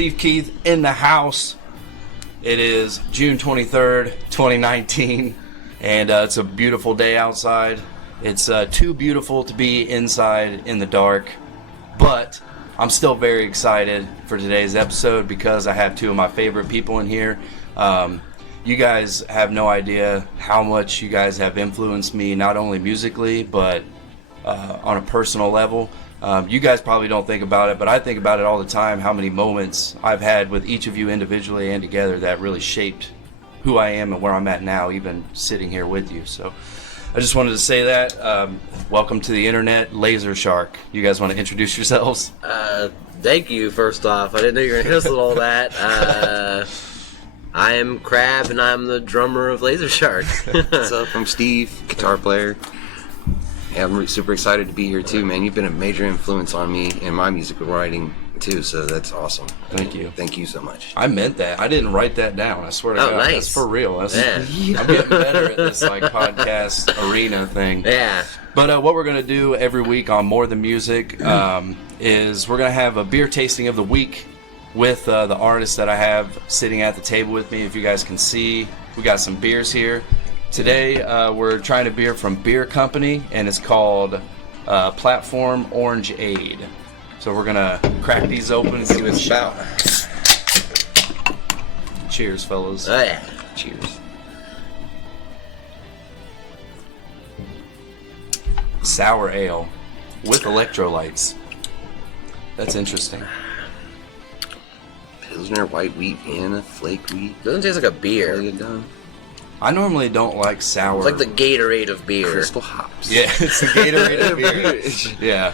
Chief Keith in the house. It is June 23rd, 2019, and it's a beautiful day outside. It's too beautiful to be inside in the dark, but I'm still very excited for today's episode because I have two of my favorite people in here. You guys have no idea how much you guys have influenced me, not only musically, but on a personal level. You guys probably don't think about it, but I think about it all the time, how many moments I've had with each of you individually and together that really shaped who I am and where I'm at now, even sitting here with you. So I just wanted to say that. Welcome to the internet, Lazer Shark. You guys want to introduce yourselves? Thank you, first off. I didn't know you were going to whistle all that. I am Krabs, and I'm the drummer of Lazer Shark. What's up? I'm Steve, guitar player. Yeah, I'm super excited to be here too, man. You've been a major influence on me in my music writing too, so that's awesome. Thank you. Thank you so much. I meant that. I didn't write that down. I swear to God. Nice. That's for real. That's, Yeah. I'm getting better at this podcast arena thing. Yeah. But what we're going to do every week on More Than Music is we're going to have a beer tasting of the week with the artists that I have sitting at the table with me. If you guys can see, we got some beers here. Today, we're trying a beer from Beer Company, and it's called Platform Orangeaid. So we're going to crack these open and see what it's about. Cheers, fellas. Oh, yeah. Cheers. Sour ale with electrolytes. That's interesting. Pilsner, white wheat, Vienna, flake wheat. Doesn't taste like a beer. Laid down. I normally don't like sour. It's like the Gatorade of beer. Crystal hops. Yeah, it's the Gatorade of beer. Yeah.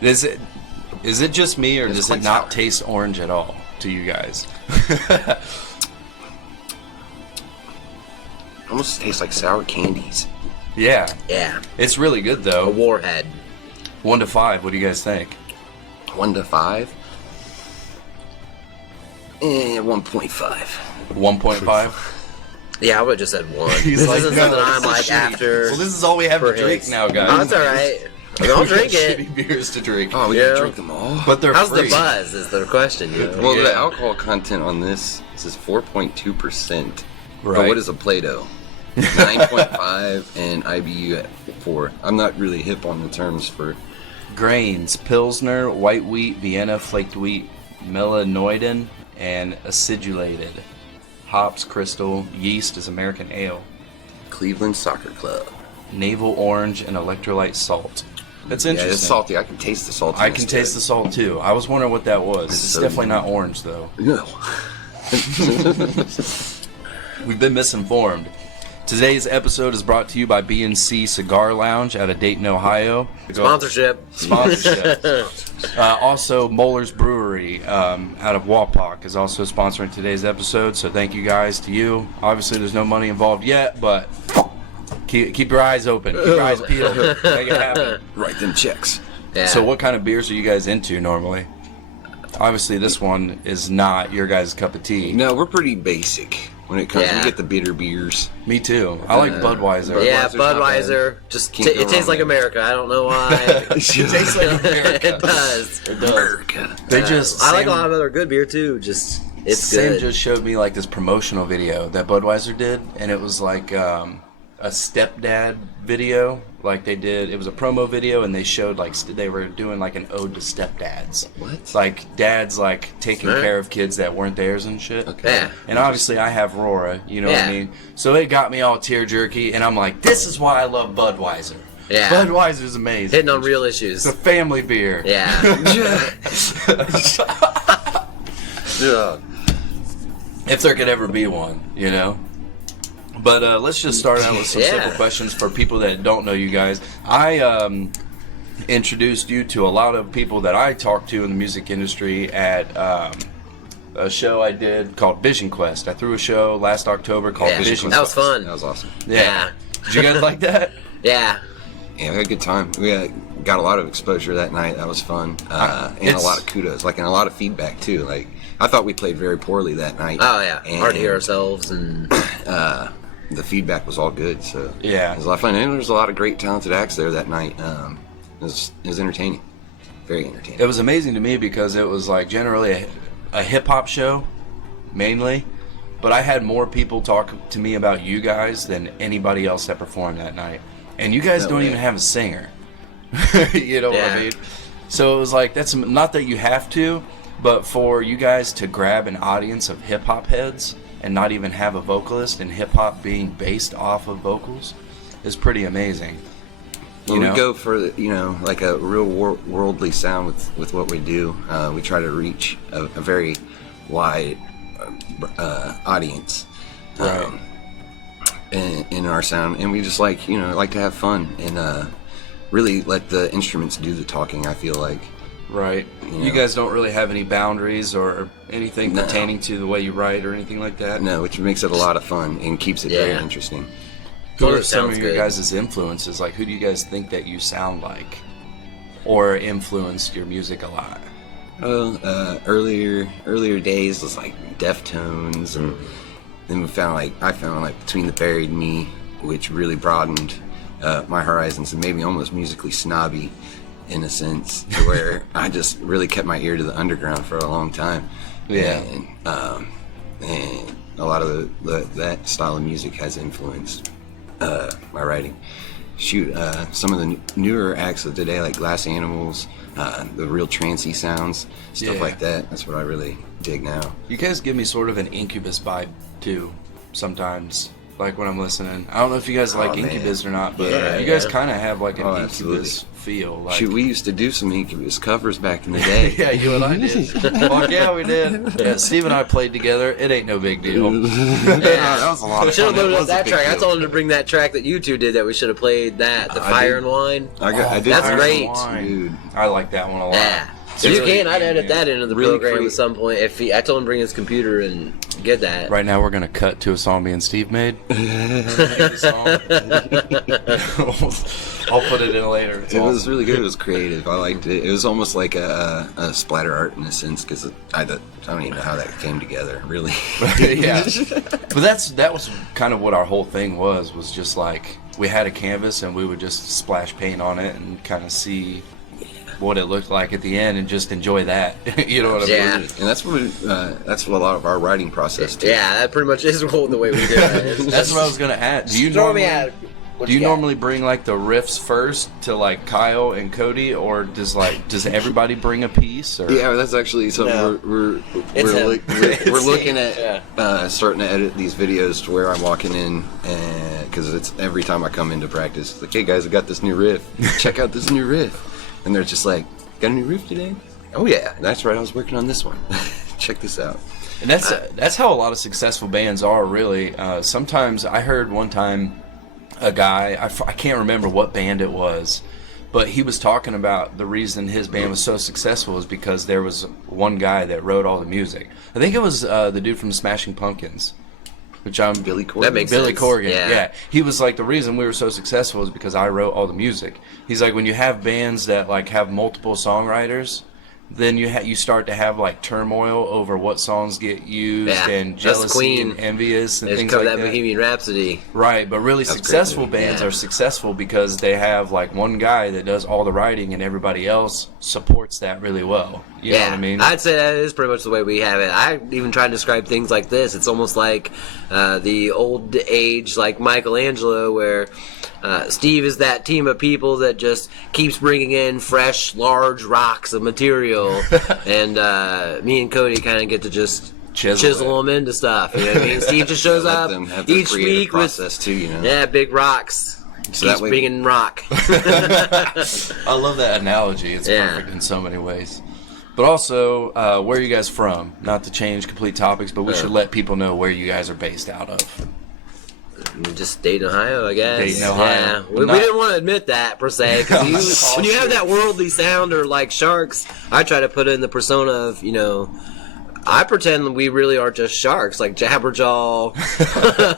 Is it just me, or does it not taste orange at all to you guys? Almost tastes like sour candies. Yeah. Yeah. It's really good, A though. warhead. 1 to 5, what do you guys think? 1 to 5. 1.5. 1.5? Yeah, I would have just said 1. He's This like, isn't no, something this I'm is like shitty. after. Well, this is all we have to for drink his- now, guys. Oh, that's alright. I'll drink it. Shitty beers to drink. Oh, we Yeah. can drink them all. But they're How's free. the buzz is the question, you know? Well, Yeah. the alcohol content on this is 4.2%. Right. But what is a Play-Doh? 9.5 and IBU at 4. I'm not really hip on the terms for... Grains, Pilsner, white wheat, Vienna, flaked wheat, melanoidin, and acidulated. Hops, crystal, yeast is American ale. Cleveland Soccer Club. Navel orange and electrolyte salt. That's interesting. Yeah, it's salty. I can taste the salt. I can taste the salt too. I was wondering what that was. It's so definitely yummy. not orange though. No. We've been misinformed. Today's episode is brought to you by B&C Cigar Lounge out of Dayton, Ohio. Sponsorship. Also, Moeller's Brewery out of Wapak is also sponsoring today's episode. So thank you guys to you. Obviously, there's no money involved yet, but keep your eyes open. Keep your eyes peeled. Make it happen. Write them checks. Yeah. So what kind of beers are you guys into normally? Obviously, this one is not your guys' cup of tea. No, we're pretty basic when it comes. Yeah. We get the bitter beers. Me too. I like Budweiser. Yeah, Budweiser's not Budweiser. bad. Just Can't go it tastes wrong like there. America. I don't know why. It tastes like America. It does. It does. America. They just. I like a Sam- lot of other good beer too. Just it's Sam good. just showed me like this promotional video that Budweiser did, and it was like a stepdad video. Like they did, it was a promo video, and they showed like they were doing like an ode to stepdads. What? Like dads like taking Right. care of kids that weren't theirs and shit. Okay. Yeah. And obviously I have Rora, you know what I Yeah. mean? So it got me all tear jerky, and I'm like, this is why I love Budweiser. Yeah. Budweiser's amazing. Hitting on real issues. It's a family beer. Yeah. Yeah. If there could ever be one, you know? But let's just start out with some Yeah. simple questions for people that don't know you guys. I introduced you to a lot of people that I talked to in the music industry at a show I did called Vision Quest. I threw a show last October called Yeah, Vision that was Quest. fun. That was awesome. Yeah. Did you guys like that? Yeah. Yeah, we had a good time. We got a lot of exposure that night. That was fun. And a it's- lot of kudos, and a lot of feedback too. Like, I thought we played very poorly that night. Oh yeah. And, Hard to hear ourselves and the feedback was all good. So Yeah. it was a lot of fun. And there was a lot of great talented acts there that night. It was entertaining. Very entertaining. It was amazing to me because it was like generally a hip hop show mainly, but I had more people talk to me about you guys than anybody else that performed that night. And you guys don't even have a singer. You know what I mean? So it was like, that's not that you have to, but for you guys to grab an audience of hip hop heads and not even have a vocalist, and hip hop being based off of vocals is pretty amazing. Well, we go for, like a real worldly sound with what we do. We try to reach a very wide audience in our sound, and we just like to have fun and really let the instruments do the talking. I feel like. Right. You guys don't really have any boundaries or anything pertaining to the way you write or anything like that? No, which makes it a lot of fun and keeps it very interesting. Who are some of your guys' influences? Like, who do you guys think that you sound like or influenced your music a lot? Well, earlier days was like Deftones, and then I found like Between the Buried and Me, which really broadened my horizons and made me almost musically snobby in a sense, to where I just really kept my ear to the underground for a long time. Yeah. And a lot of that style of music has influenced my writing. Some of the newer acts of today, like Glass Animals, the real trancey sounds, stuff like that. That's what I really dig now. You guys give me sort of an Incubus vibe too, sometimes. Like when I'm listening, I don't know if you guys like Incubus or not, but you guys kind of have like an Incubus feel. Like, shoot, we used to do some Incubus covers back in the day. Yeah, you and I did. Fuck yeah, we did. Yeah, Steve and I played together. It ain't no big deal. That was a lot We of should fun. have loaded up that track. I told him to bring that track that you two did. That we should have played that, the Fire and Wine. I did. That's Fire great, dude. I like that one a lot. Yeah. If you can, I'd edit that into the program at some point. I told him to bring his computer and get that. Right now, we're gonna cut to a song me and Steve made. I'll put it in later. It was really good. It was creative. I liked it. It was almost like a splatter art in a sense, because I don't even know how that came together, really. Yeah, but that was kind of what our whole thing was just like, we had a canvas and we would just splash paint on it and kind of see what it looked like at the end and just enjoy that. You know what I mean? Yeah, and that's what a lot of our writing process too. Yeah, that pretty much is the way we do it. That's what I was gonna add. Do you normally bring like the riffs first to like Kyle and Cody, or does everybody bring a piece? Or? Yeah, that's actually something we're looking at starting to edit these videos to where I'm walking in, because it's every time I come into practice, it's like, hey guys, I got this new riff. Check out this new riff. And they're just like, got a new riff today? Oh yeah, that's right, I was working on this one. Check this out. And that's how a lot of successful bands are, really. Sometimes I heard one time a guy, I can't remember what band it was, but he was talking about the reason his band was so successful is because there was one guy that wrote all the music. I think it was the dude from Smashing Pumpkins. Billy Corgan. That makes Billy sense. Corgan, Yeah. yeah. He was like, the reason we were so successful is because I wrote all the music. He's like, when you have bands that like have multiple songwriters, then you start to have like turmoil over what songs get used and jealousy and envious and things like that. Bohemian Rhapsody. Right, but really successful bands are successful because they have like one guy that does all the writing and everybody else supports that really well. You know what I mean? I'd say that is pretty much the way we have it. I even try to describe things like this. It's almost like the old age, like Michelangelo, where Steve is that team of people that just keeps bringing in fresh, large rocks of material, and me and Cody kind of get to just chisel them into stuff. You know what I mean? Steve just shows up each week with big rocks. So keeps bringing rock. I love that analogy. It's perfect in so many ways. But also, where are you guys from? Not to change complete topics, but we should let people know where you guys are based out of. Just Dayton, Ohio, I guess. Dayton, Ohio. Yeah, we didn't want to admit that per se, because when you have that worldly sound, or like Sharks, I try to put in the persona of, I pretend we really are just sharks, like Jabberjaw,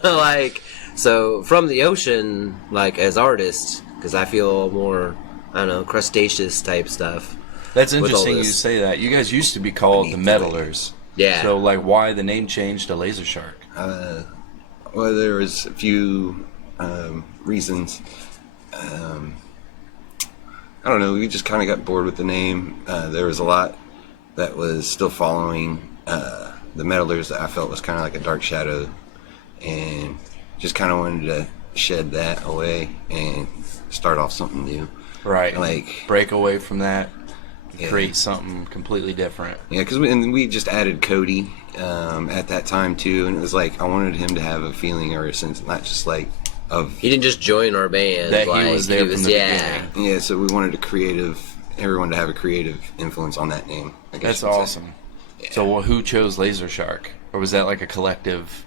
like, so from the ocean, like as artists, because I feel more, I don't know, crustaceous type stuff. That's interesting you say that. You guys used to be called the Meddlers. Yeah. So, like, why the name changed to Lazer Shark? Well, there was a few reasons. I don't know. We just kind of got bored with the name. There was a lot that was still following the meddlers that I felt was kind of like a dark shadow, and just kind of wanted to shed that away and start off something new. Right. Like, break away from that, yeah. create something completely different. Yeah, because we just added Cody at that time too, and it was like I wanted him to have a feeling or a sense, not just like of he didn't just join our band. That he was there from the beginning. Yeah, so we wanted everyone to have a creative influence on that name. I guess That's awesome. Yeah. So who chose Lazer Shark, or was that like a collective?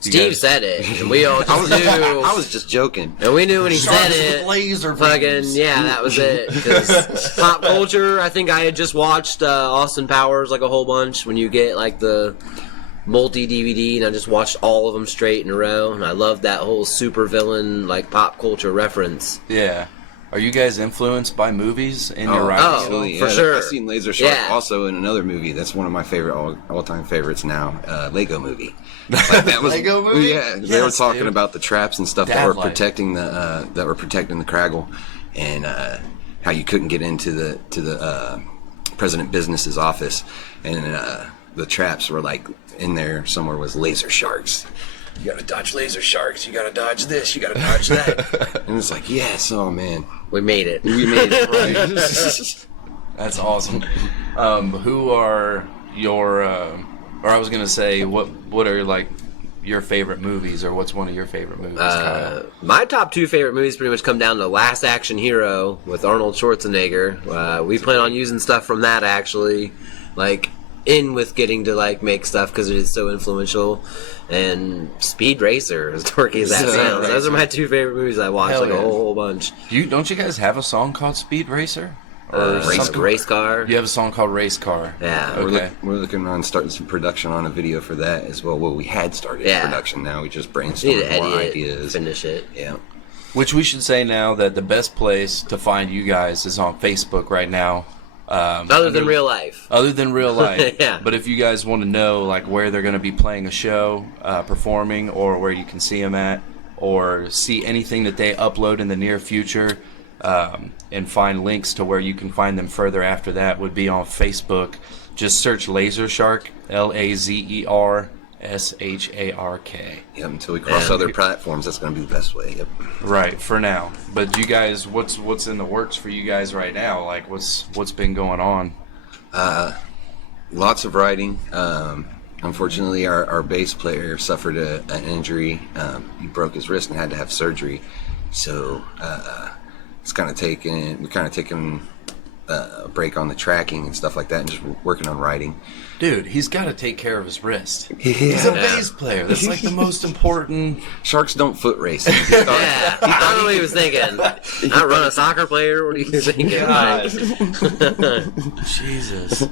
Steve said it, and we all just knew. I was just joking. And we knew when he said it. Laser fucking, yeah, that was it. Because pop culture, I think I had just watched Austin Powers like a whole bunch when you get like the multi-DVD, and I just watched all of them straight in a row. And I loved that whole super villain, like pop culture reference. Yeah. Are you guys influenced by movies in your writing? Absolutely, for sure. I've seen Lazer Shark also in another movie. That's one of my favorite all-time favorites now. Lego Movie. Like, that was, Lego Movie? Yeah, they were talking about the traps and stuff that were protecting the Craggle, and how you couldn't get into the President Business's office, and the traps were like in there somewhere was laser sharks. You gotta dodge laser sharks. You gotta dodge this. You gotta dodge that. And it's like, yes, oh man, we made it. We made it. Right. That's awesome. Who are your, or I was gonna say, what are like your favorite movies, or what's one of your favorite movies? My top two favorite movies pretty much come down to Last Action Hero with Arnold Schwarzenegger. We plan on using stuff from that actually, like in with getting to like make stuff because it is so influential. And Speed Racer, as dorky as that sounds. Those are my two favorite movies I watched a whole bunch. Don't you guys have a song called Speed Racer? Or race car. You have a song called Race Car. Yeah. Okay. We're looking on starting some production on a video for that as well. Well, we had started production. Now we just brainstormed more ideas. Finish it. Yeah. Which we should say now that the best place to find you guys is on Facebook right now. Other than real life. Yeah. But if you guys want to know like where they're going to be playing a show, performing, or where you can see them at, or see anything that they upload in the near future, and find links to where you can find them further after that, would be on Facebook. Just search Lazer Shark, LazerShark. Yep, until we cross other platforms, that's going to be the best way. Yep. Right, for now. But you guys, what's in the works for you guys right now? Like, what's been going on? Lots of writing. Unfortunately, our bass player suffered an injury. He broke his wrist and had to have surgery. So we've kind of taken a break on the tracking and stuff like that, and just working on writing. Dude, he's got to take care of his wrist. He's a bass player. That's like the most important. Sharks don't foot race. Yeah, I don't know what he was thinking. Not run a soccer player. What are you thinking? God. Jesus.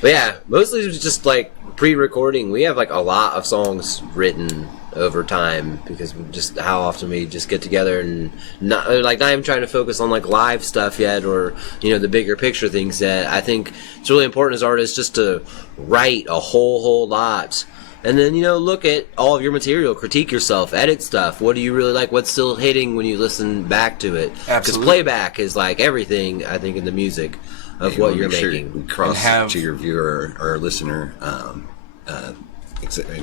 But yeah, mostly it was just like pre-recording. We have like a lot of songs written over time because just how often we just get together and not even trying to focus on like live stuff yet, or the bigger picture things yet. I think it's really important as artists just to write a whole lot, and then look at all of your material, critique yourself, edit stuff. What do you really like? What's still hitting when you listen back to it? Because playback is like everything, I think, in the music of what you're making. Cross to your viewer or listener.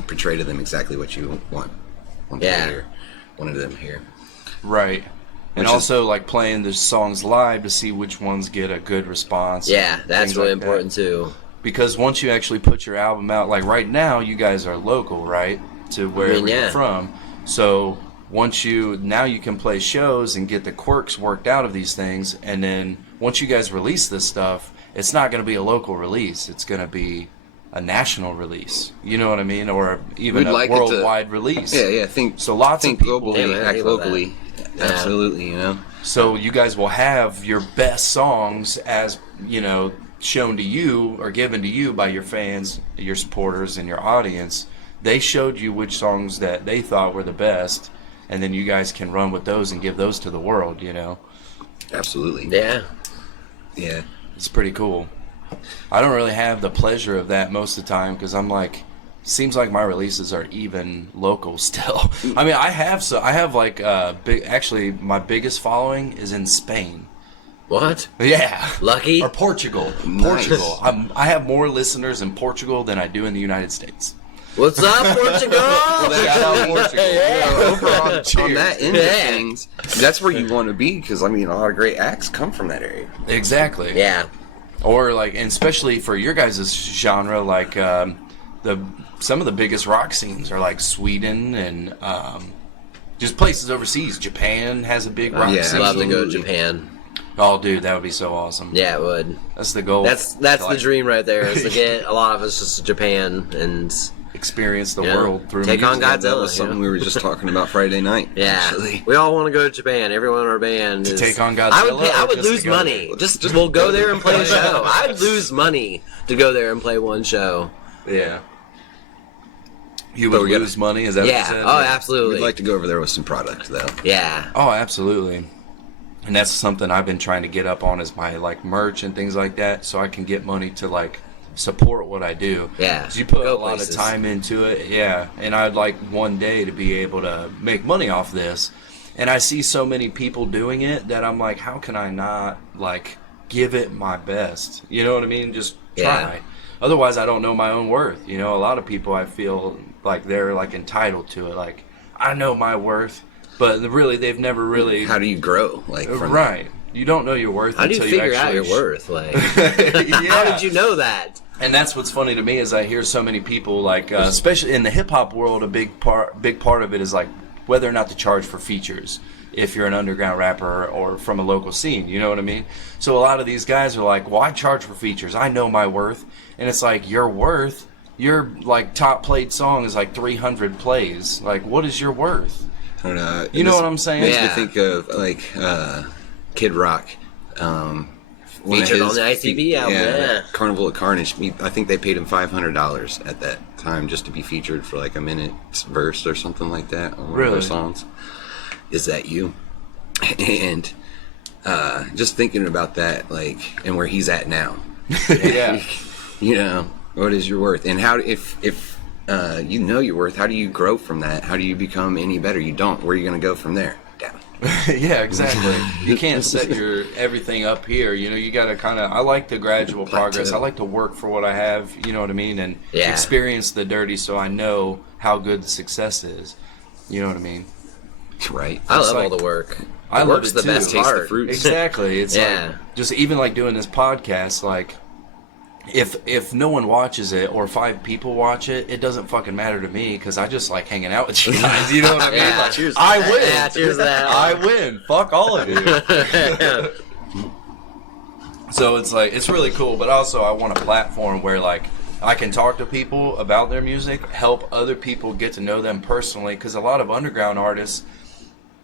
Portray to them exactly what you want to hear, wanted them to hear. Right. And also like playing the songs live to see which ones get a good response. Yeah, that's really important too. Because once you actually put your album out, like right now you guys are local, right? To wherever you're from. So once you can play shows and get the quirks worked out of these things, and then once you guys release this stuff, it's not going to be a local release. It's going to be a national release, you know what I mean, or even a worldwide release. Yeah. So lots of people globally, act locally. Absolutely, So you guys will have your best songs as shown to you or given to you by your fans, your supporters, and your audience. They showed you which songs that they thought were the best, and then you guys can run with those and give those to the world. Absolutely. Yeah. It's pretty cool. I don't really have the pleasure of that most of the time because I'm like, seems like my releases are even local still. I mean, I have like actually my biggest following is in Spain. What? Yeah. Lucky? Or Portugal. Nice. Portugal. I have more listeners in Portugal than I do in the United States. What's up, Portugal? Shout out Portugal. Over on Cheers. that end of things, that's where you want to be, because, I mean, a lot of great acts come from that area. Exactly. Yeah. Or, like, and especially for your guys' genre, like, some of the biggest rock scenes are, like, Sweden and just places overseas. Japan has a big rock Yeah, scene. Love to go to Absolutely. Japan. Oh, dude, that would be so awesome. Yeah, it would. That's the goal. That's To, the like, dream right there, is to get a lot of us just to Japan and experience the Yeah. world through Take on music. Godzilla. That was something we were just talking about Friday night. yeah. Actually. We all want to go to Japan. Everyone in our band To is, take on I Godzilla would, I or would just to lose go money. there? Just we'll go there and play a show. I'd lose money to go there and play one show. Yeah. You But would we gotta- lose money? Is that what you Yeah. said? Oh, absolutely. We'd like to go over there with some product, though. Yeah. Oh, absolutely. And that's something I've been trying to get up on, is my like merch and things like that, so I can get money to like support what I do. Yeah. 'Cause you put Go a lot places. of time into it. Yeah. And I'd like one day to be able to make money off this. And I see so many people doing it that I'm like, how can I not like give it my best? You know what I mean? Just try. Yeah. Otherwise, I don't know my own worth. You know, a lot of people, I feel like they're like entitled to it. Like, I know my worth, but really, they've never really. How do you grow? Like, from Right. You don't know your worth How do you until figure out actually your worth? Like, yeah. how did you know that? And that's what's funny to me, is I hear so many people like, especially in the hip hop world, a big part of it is like whether or not to charge for features. If you're an underground rapper or from a local scene, you know what I mean? So a lot of these guys are like, well, I charge for features. I know my worth. And it's like, your worth, your like top played song is like 300 plays. Like, what is your worth? I don't know. You know what I'm saying? Makes me Yeah. think of like Kid Rock. One of Featured on his the ICB album, yeah. Carnival of Carnage. I think they paid him $500 at that time just to be featured for like a minute's verse or something like that on one of Really? their songs. Is That You? And just thinking about that, like, and where he's at now. Yeah. You know, what is your worth? And how, if you know your worth, how do you grow from that? How do you become any better? You don't. Where are you going to go from there? Down. Yeah, exactly. You can't set your everything up here. You know, you got to kind of. I like the gradual progress. I like to work for what I have. You know what I mean, and Yeah. experience the dirty, so I know how good the success is. You know what I mean? Right. I love like- all the work. I The love work's it the too. best Taste the part. fruit. Exactly. It's Yeah. like just even like doing this podcast. Like, if no one watches it or 5 people watch it, it doesn't fucking matter to me, because I just like hanging out with you guys. You know what I mean? Yeah. Like, Cheers. I win. Yeah, cheers to that. I win. Fuck all of you. So it's like, it's really cool, but also I want a platform where like I can talk to people about their music, help other people get to know them personally, because a lot of underground artists,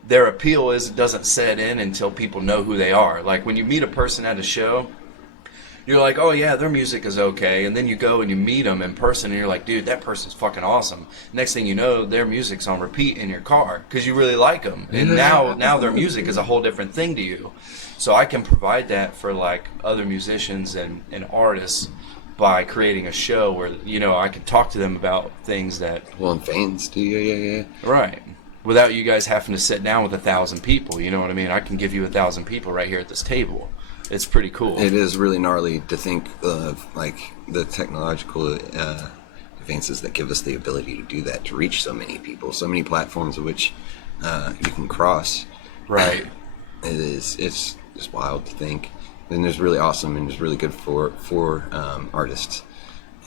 their appeal is it doesn't set in until people know who they are. Like when you meet a person at a show, you're like, oh yeah, their music is okay, and then you go and you meet them in person, and you're like, dude, that person's fucking awesome. Next thing you know, their music's on repeat in your car because you really like them, and now their music is a whole different thing to you. So I can provide that for like other musicians and artists by creating a show where, you know, I can talk to them about things that, Well, and fans do. Yeah. right, without you guys having to sit down with 1,000 people. You know what I mean? I can give you 1,000 people right here at this table. It's pretty cool. It is really gnarly to think of like the technological advances that give us the ability to do that, to reach so many people, so many platforms of which you can cross. Right. It's just wild to think, and it's really awesome, and it's really good for artists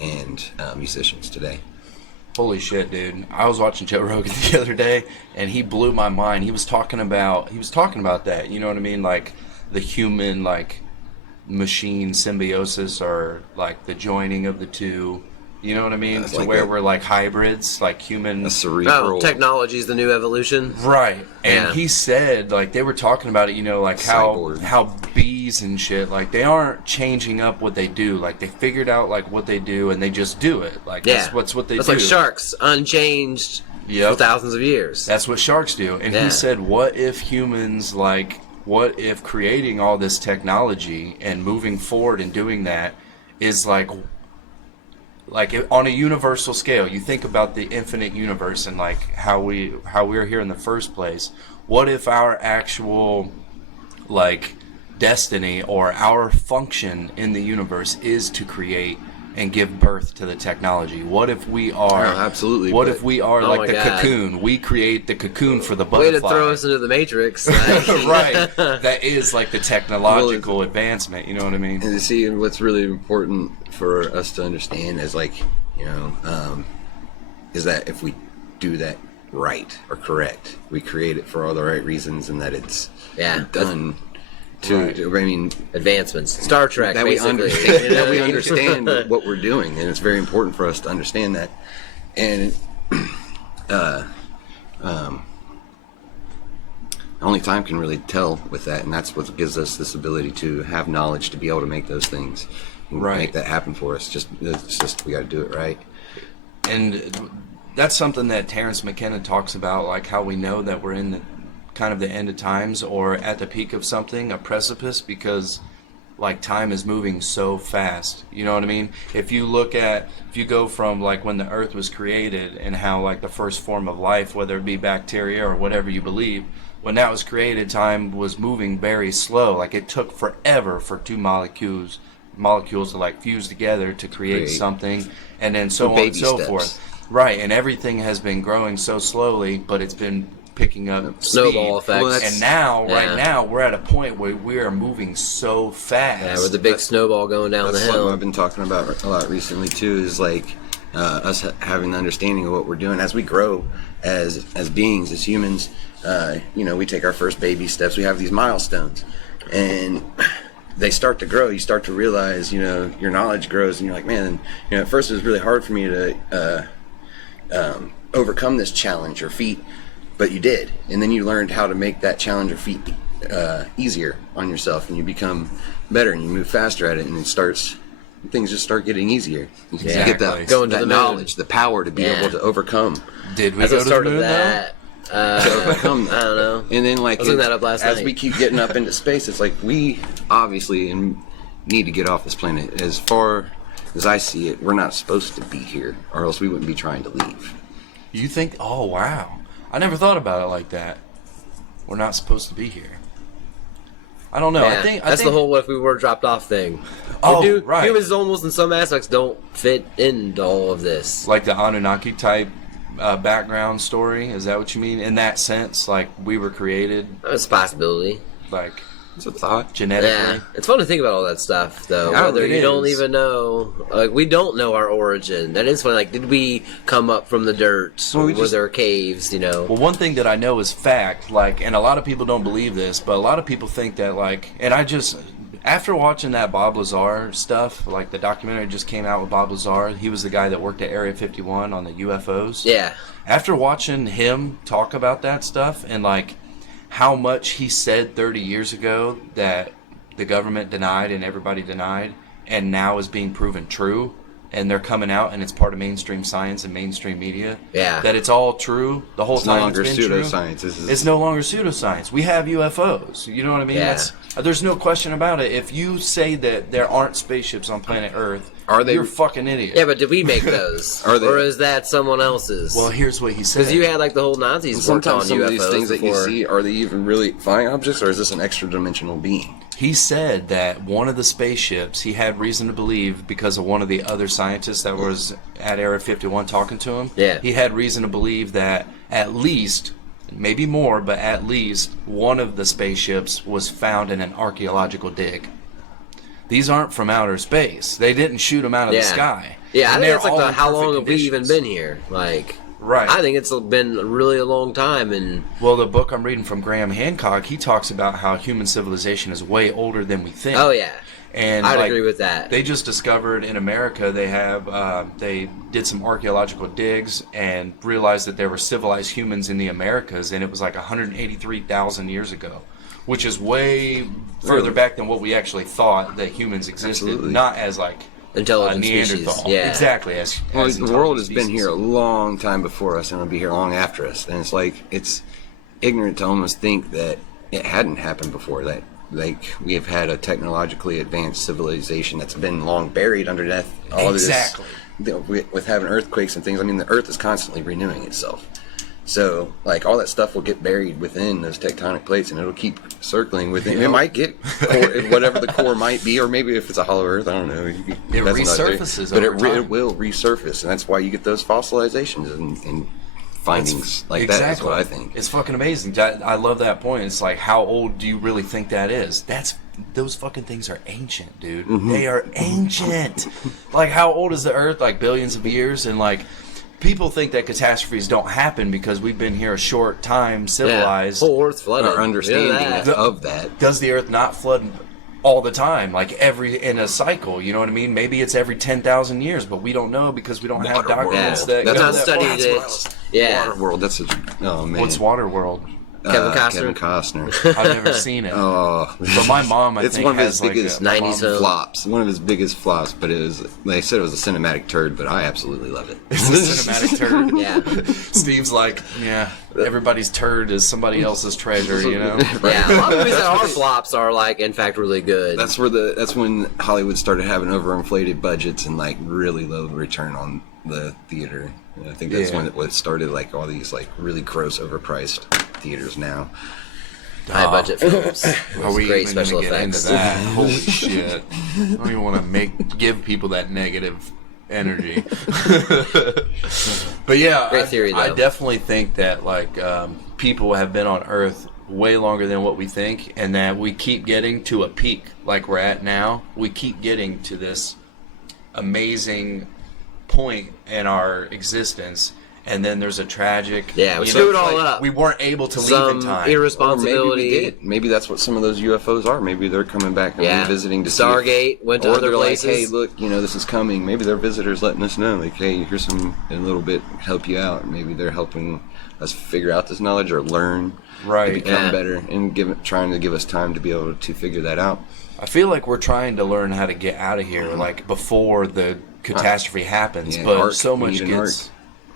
and musicians today. Holy shit, dude. I was watching Joe Rogan the other day, and he blew my mind. He was talking about that, you know what I mean? Like the human, like, machine symbiosis, or like the joining of the two, you know what I mean? It's To like where a- we're like hybrids, like human. A cerebral. Oh, technology's the new evolution. Right. And Yeah. he said, like, they were talking about it, you know, like Cyborg. how bees and shit, like, they aren't changing up what they do. Like, they figured out, like, what they do, and they just do it. Like, Yeah. that's what they That's do. like sharks, unchanged Yep. for thousands of years. That's what sharks do. And Yeah. he said, what if humans, like, what if creating all this technology and moving forward and doing that is like on a universal scale? You think about the infinite universe and like how we're here in the first place. What if our actual like destiny or our function in the universe is to create and give birth to the technology? What if we are absolutely? What if we are like the God. cocoon? We create the cocoon for the Way butterfly. to throw us into the Matrix. Right. That is like the technological advancement. You know what I mean? And to see what's really important for us to understand is like, is that if we do that right or correct, we create it for all the right reasons, and that it's done to. I mean, advancements. Star Trek. That basically. that we understand what we're doing, and it's very important for us to understand that. And only time can really tell with that, and that's what gives us this ability to have knowledge to be able to make those things, make that happen for us. It's just we got to do it right. And that's something that Terrence McKenna talks about, like how we know that we're in the kind of the end of times or at the peak of something, a precipice, because like time is moving so fast. You know what I mean? If you go from like when the earth was created and how like the first form of life, whether it be bacteria or whatever you believe, when that was created, time was moving very slow. Like it took forever for two molecules to like fuse together to create something, and then so on and so forth. Right, and everything has been growing so slowly, but it's been picking up snowball speed. effects. And now, right now, we're at a point where we are moving so fast. Yeah, with the big snowball going down the hill. That's something I've been talking about a lot recently too. Is like us having the understanding of what we're doing as we grow as beings, as humans. We take our first baby steps. We have these milestones, and they start to grow. You start to realize, your knowledge grows, and you're like, man. At first it was really hard for me to overcome this challenge or feat, but you did, and then you learned how to make that challenge or feat easier on yourself, and you become better, and you move faster at it, and things just start getting easier. You get that knowledge, the power to be able to overcome. Did we go to the moon that? To overcome that. I don't know. And then like as we keep getting up into space, it's like we obviously need to get off this planet. As far as I see it, we're not supposed to be here, or else we wouldn't be trying to leave. You think? Oh wow! I never thought about it like that. We're not supposed to be here. I don't know. Yeah, I think the whole "what if we were dropped off" thing. Right. Humans almost in some aspects don't fit into all of this. Like the Anunnaki type background story. Is that what you mean? In that sense, like we were created. That's a possibility. Like. It's a thought. Genetically. Yeah, it's fun to think about all that stuff, though. Yeah, whether you don't even know, like we don't know our origin. That is funny. Like, did we come up from the dirt? Or were there caves? Well, one thing that I know is fact. Like, and a lot of people don't believe this, but a lot of people think that, like, and I just after watching that Bob Lazar stuff, like the documentary just came out with Bob Lazar. He was the guy that worked at Area 51 on the UFOs. Yeah. After watching him talk about that stuff and like how much he said 30 years ago that the government denied and everybody denied, and now is being proven true, and they're coming out and it's part of mainstream science and mainstream media. Yeah. That it's all true the whole time. It's been true. It's no longer pseudoscience. We have UFOs. You know what I mean? Yeah. There's no question about it. If you say that there aren't spaceships on planet Earth, you're a fucking idiot. Yeah, but did we make those? Or is that someone else's? Well, here's what he said. Because you had like the whole Nazis worked on some UFOs of these things before. that you see, are they even really flying objects, or is this an extra dimensional being? He said that one of the spaceships, he had reason to believe, because of one of the other scientists that was at Area 51 talking to him, he had reason to believe that at least, maybe more, but at least one of the spaceships was found in an archaeological dig. These aren't from outer space. They didn't shoot them out of the sky. Yeah, and I think it's like how long have conditions. we even been here? Like, right. I think it's been really a long time. And well, the book I'm reading from Graham Hancock, he talks about how human civilization is way older than we think. Oh yeah, and I'd agree with that. They just discovered in America they did some archaeological digs and realized that there were civilized humans in the Americas, and it was like 183,000 years ago, which is way further back than what we actually thought that humans existed. Absolutely. Not as like intelligent Neanderthal. Species. Yeah, exactly. The world has been here a long time before us, and it'll be here long after us. And it's like it's ignorant to almost think that it hadn't happened before. That like we have had a technologically advanced civilization that's been long buried underneath all exactly. This. With having earthquakes and things, I mean, the Earth is constantly renewing itself. So, like, all that stuff will get buried within those tectonic plates, and it'll keep circling within. It might get whatever the core might be, or maybe if it's a hollow Earth, I don't know. It resurfaces but over time. it will resurface, and that's why you get those fossilizations and findings like that. That's what I think. It's fucking amazing. I love that point. It's like, how old do you really think that is? Those fucking things are ancient, dude. Mm-hmm. They are ancient. Like, how old is the Earth? Like, billions of years? And, like, people think that catastrophes don't happen because we've been here a short time, civilized. Whole Earth's flooded. Our understanding of that. Does the Earth not flood all the time, like in a cycle? You know what I mean? Maybe it's every 10,000 years, but we don't know because we don't have documents that. That's go not that studied far. it. Yeah. Waterworld. That's oh man. What's Waterworld? Kevin Costner. Kevin Costner. I've never seen it. Oh, But my mom, I it's think, one of has his biggest like 90s flops. One of his biggest flops, but it was. They said it was a cinematic turd, but I absolutely love it. It's a cinematic turd. Yeah. Steve's like, yeah, everybody's turd is somebody else's treasure, you know? Yeah. A lot of movies that are flops are like, in fact, really good. That's when Hollywood started having overinflated budgets and like really low return on the theater. And I think that's when it started, like all these like really gross, overpriced theaters now. High budget films. Are we Great even special gonna get effects. into that? Holy shit! I don't even want to give people that negative energy. But yeah, Great theory, I though. definitely think that like people have been on Earth way longer than what we think, and that we keep getting to a peak like we're at now. We keep getting to this amazing point in our existence. And then there's a tragic. Yeah, we screwed it all up. We weren't able to leave Some in time. irresponsibility. Maybe we did. Maybe that's what some of those UFOs are. Maybe they're coming back and revisiting to Stargate, went to or other they're places. like, hey, look, this is coming. Maybe they're visitors letting us know, like, hey, here's some in a little bit help you out. Maybe they're helping us figure out this knowledge or learn to become better, and trying to give us time to be able to figure that out. I feel like we're trying to learn how to get out of here, like before the catastrophe happens. Yeah, but arc. so We much need an gets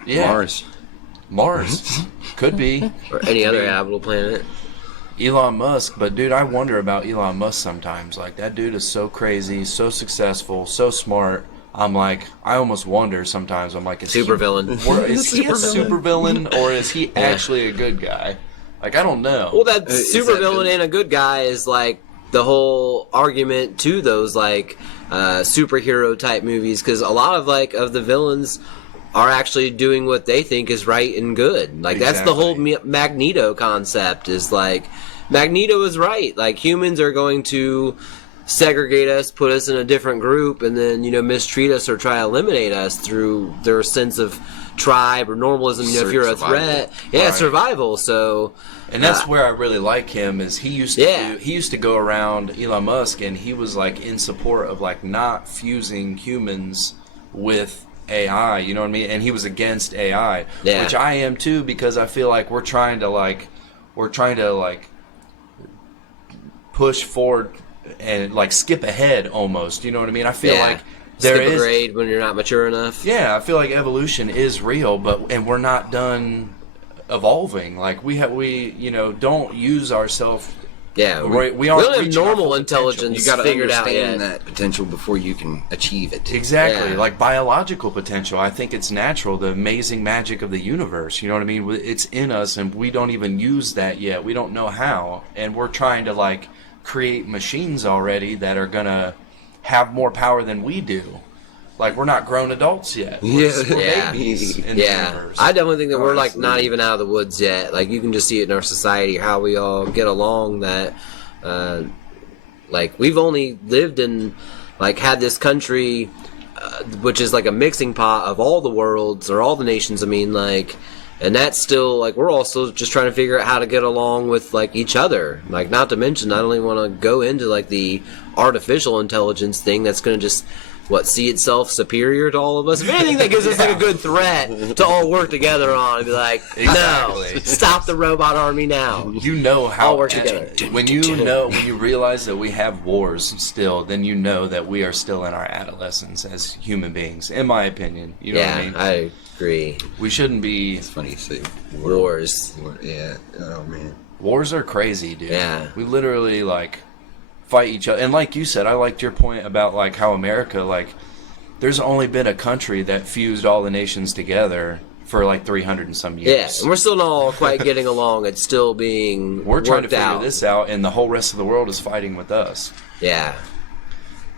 Mars. could be Or any other habitable planet. Elon Musk. But dude, I wonder about Elon Musk sometimes. Like, that dude is so crazy, so successful, so smart. I'm like, I almost wonder sometimes. I'm like, is he a supervillain or is he actually a good guy? Like, I don't know. Well, that supervillain and a good guy is like the whole argument to those like superhero type movies, because a lot of of the villains are actually doing what they think is right and good. Like, that's the whole Magneto concept, is like, Magneto is right. Like, humans are going to segregate us, put us in a different group, and then, mistreat us or try to eliminate us through their sense of tribe or normalism. If you're a threat. Survival. So... And that's where I really like him, is he used to go around, Elon Musk, and he was like in support of like not fusing humans with AI, you know what I mean? And he was against AI, which I am too, because I feel like we're trying to push forward and like skip ahead almost, you know what I mean? I feel like skip a grade when you're not mature enough. Yeah, I feel like evolution is real, and we're not done evolving. Like, we don't use ourselves. Yeah, we don't have normal intelligence. You got to figured understand out that potential before you can achieve it. Exactly, like biological potential. I think it's natural, the amazing magic of the universe. You know what I mean? It's in us, and we don't even use that yet. We don't know how, and we're trying to like create machines already that are gonna have more power than we do. Like, we're not grown adults yet. We're babies in the universe. I definitely think that we're like not even out of the woods yet. Like, you can just see it in our society, how we all get along. That like, we've only lived in, like, had this country, which is like a mixing pot of all the worlds or all the nations. I mean, like, and that's still like, we're also just trying to figure out how to get along with like each other. Like, not to mention, I don't even want to go into like the artificial intelligence thing that's going to just see itself superior to all of us. If anything, that gives us like a good threat to all work together on and be like, no, stop the robot army now. You know how all work together. When you realize that we have wars still, then you know that we are still in our adolescence as human beings, in my opinion. You know what I mean? I agree. We shouldn't be. It's funny you say wars. Yeah. Oh man. Wars are crazy, dude. Yeah. We literally like fight each other. And like you said, I liked your point about like how America, like, there's only been a country that fused all the nations together for like 300 and some Yeah, years. and we're still not all quite getting along. It's still being We're trying to worked figure out. this out, and the whole rest of the world is fighting with us. Yeah.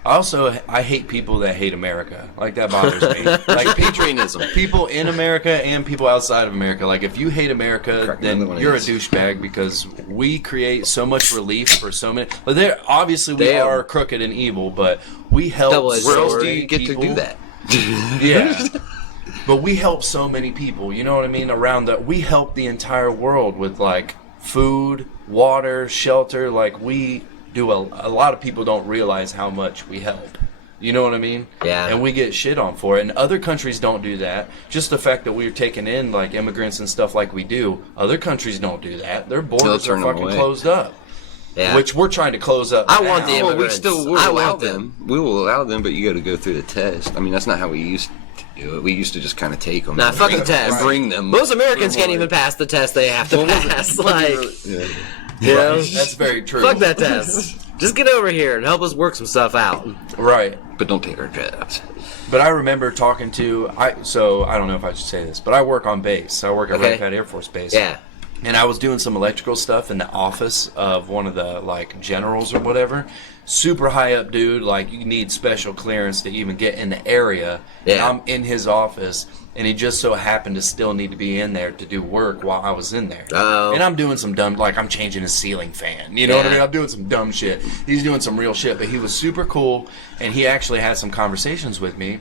I hate people that hate America. Like, that bothers me. Like, Patriotism. people in America and people outside of America. Like, if you hate America, then you're a douchebag, because we create so much relief for so many. Like, obviously, we are crooked and evil, but we help Where else so do many you get people. to do that? Yeah. But we help so many people, you know what I mean? We help the entire world with, like, food, water, shelter. Like, we do a lot of people don't realize how much we help. You know what I mean? Yeah. And we get shit on for it. And other countries don't do that. Just the fact that we're taking in, like, immigrants and stuff like we do. Other countries don't do that. Their borders are fucking closed up. Yeah. Which we're trying to close up. I want the Well, immigrants. we'll allow them. We will allow them, but you got to go through the test. I mean, that's not how we used to do it. We used to just kind of take them. Nah, fucking test. And bring them. Most Americans can't even pass the test they have to pass. Like, Yeah. you know? That's very true. Fuck that test. Just get over here and help us work some stuff out. Right. But don't take our jobs. But I remember talking to, so I don't know if I should say this, but I work on base. I work at Red Pat Air Force Base. Yeah. And I was doing some electrical stuff in the office of one of the, like, generals or whatever. Super high up dude, like, you need special clearance to even get in the area. Yeah. And I'm in his office, and he just so happened to still need to be in there to do work while I was in there. Oh. And I'm doing some dumb, like, I'm changing a ceiling fan. You know what I mean? I'm doing some dumb shit. He's doing some real shit, but he was super cool, and he actually had some conversations with me.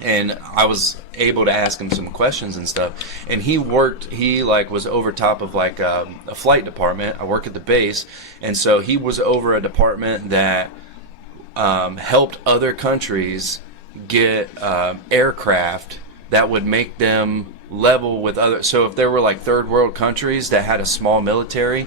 And I was able to ask him some questions and stuff. And he was over top of, like, a flight department. I work at the base. And so he was over a department that helped other countries get aircraft that would make them level with other. So if there were, like, third world countries that had a small military,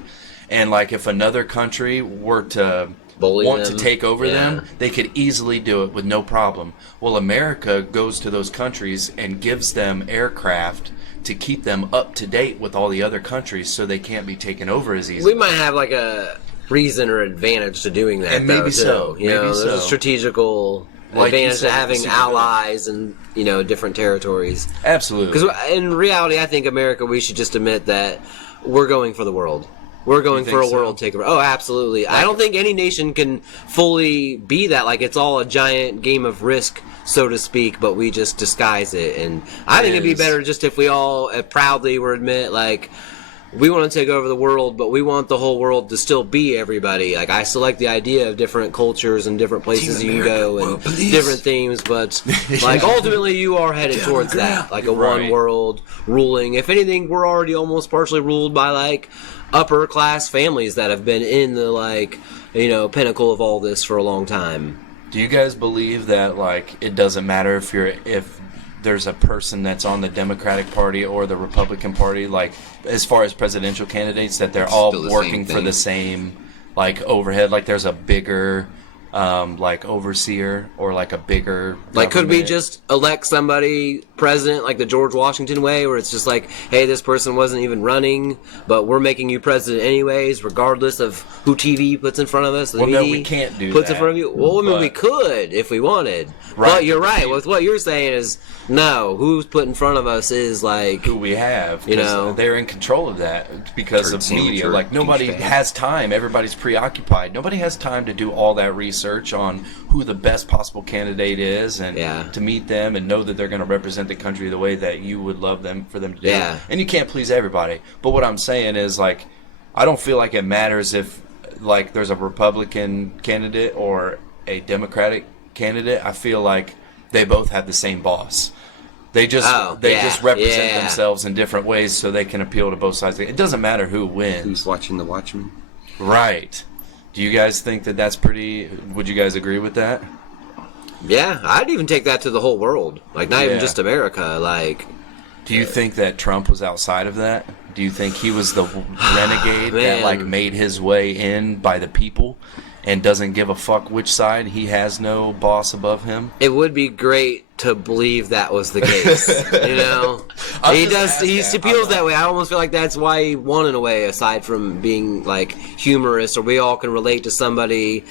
and, like, if another country were to want to take over them, they could easily do it with no problem. Well, America goes to those countries and gives them aircraft to keep them up to date with all the other countries, so they can't be taken over as easily. We might have, like, a reason or advantage to doing that. And maybe though, so. Too. You know, there's a strategical advantage to having allies and, you know, different territories. Absolutely. Because in reality, I think America, we should just admit that we're going for the world. We're going for a world takeover. Oh, absolutely. I don't think any nation can fully be that. Like, it's all a giant game of Risk, so to speak, but we just disguise it. And I think it'd be better just if we all proudly would admit, like, we want to take over the world, but we want the whole world to still be everybody. Like, I still like the idea of different cultures and different places you can go and different themes, but, like, ultimately you are headed towards that. Like, a one world ruling. If anything, we're already almost partially ruled by, like, upper class families that have been in the, like, you know, pinnacle of all this for a long time. Do you guys believe that, like, it doesn't matter if there's a person that's on the Democratic Party or the Republican Party, like, as far as presidential candidates, that they're all working for the same, like, overhead? Like, there's a bigger, like, overseer or, like, a bigger Like, could we government? just elect somebody president like the George Washington way, where it's just like, hey, this person wasn't even running, but we're making you president anyways, regardless of who TV puts in front of us? Well, no, we can't do puts that. in front of you. Well, I mean, But- we could if we wanted. Right, But you're but right. With what you're saying is, no, who's put in front of us is like who we have, you 'cause know, they're in control of that because of media. Amateur Like, nobody douchebag. has time. Everybody's preoccupied. Nobody has time to do all that research on who the best possible candidate is and to meet them and know that they're going to represent the country the way that you would love them for them to do. Yeah. And you can't please everybody. But what I'm saying is, like, I don't feel like it matters if, like, there's a Republican candidate or a Democratic candidate. I feel like they both have the same boss. They just just represent themselves in different ways so they can appeal to both sides. It doesn't matter who wins. Who's watching the Watchmen? Right. Do you guys think that that's pretty... Would you guys agree with that? Yeah, I'd even take that to the whole world. Like, not even just America. Like, do you think that Trump was outside of that? Do you think he was the renegade that, like, made his way in by the people and doesn't give a fuck which side? He has no boss above him? it would be great to believe that was the case. You know? He appeals that way. I almost feel like that's why he won in a way, aside from being, like, humorous, or we all can relate to somebody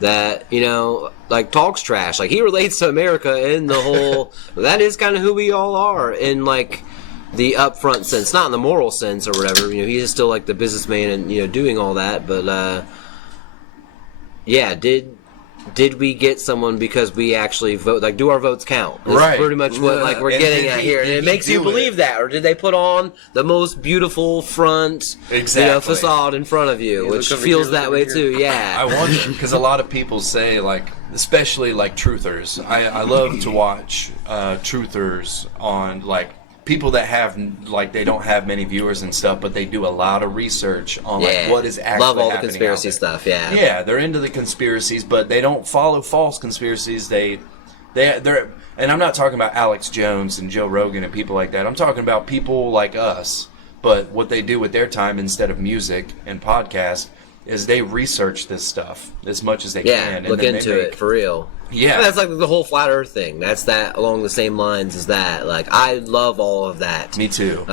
that, you know, like, talks trash. Like, he relates to America in the whole... that is kind of who we all are. And, like, the upfront sense, not in the moral sense or whatever. He is still like the businessman and doing all that. But yeah, did we get someone because we actually vote? Like, do our votes count? That's pretty much what we're getting at here. And it makes you believe that. Or did they put on the most beautiful front facade in front of you, which feels that way too? Yeah. I wonder, because a lot of people say, like, especially like truthers. I love to watch truthers on, like, people that have, like, they don't have many viewers and stuff, but they do a lot of research on like what is actually happening. Love all the conspiracy stuff. Yeah, they're into the conspiracies, but they don't follow false conspiracies. They're, and I'm not talking about Alex Jones and Joe Rogan and people like that. I'm talking about people like us. But what they do with their time instead of music and podcasts is they research this stuff as much as they can. Yeah, look into it for real. Yeah. That's like the whole flat earth thing. That's that along the same lines as that. Like, I love all of that. Me too.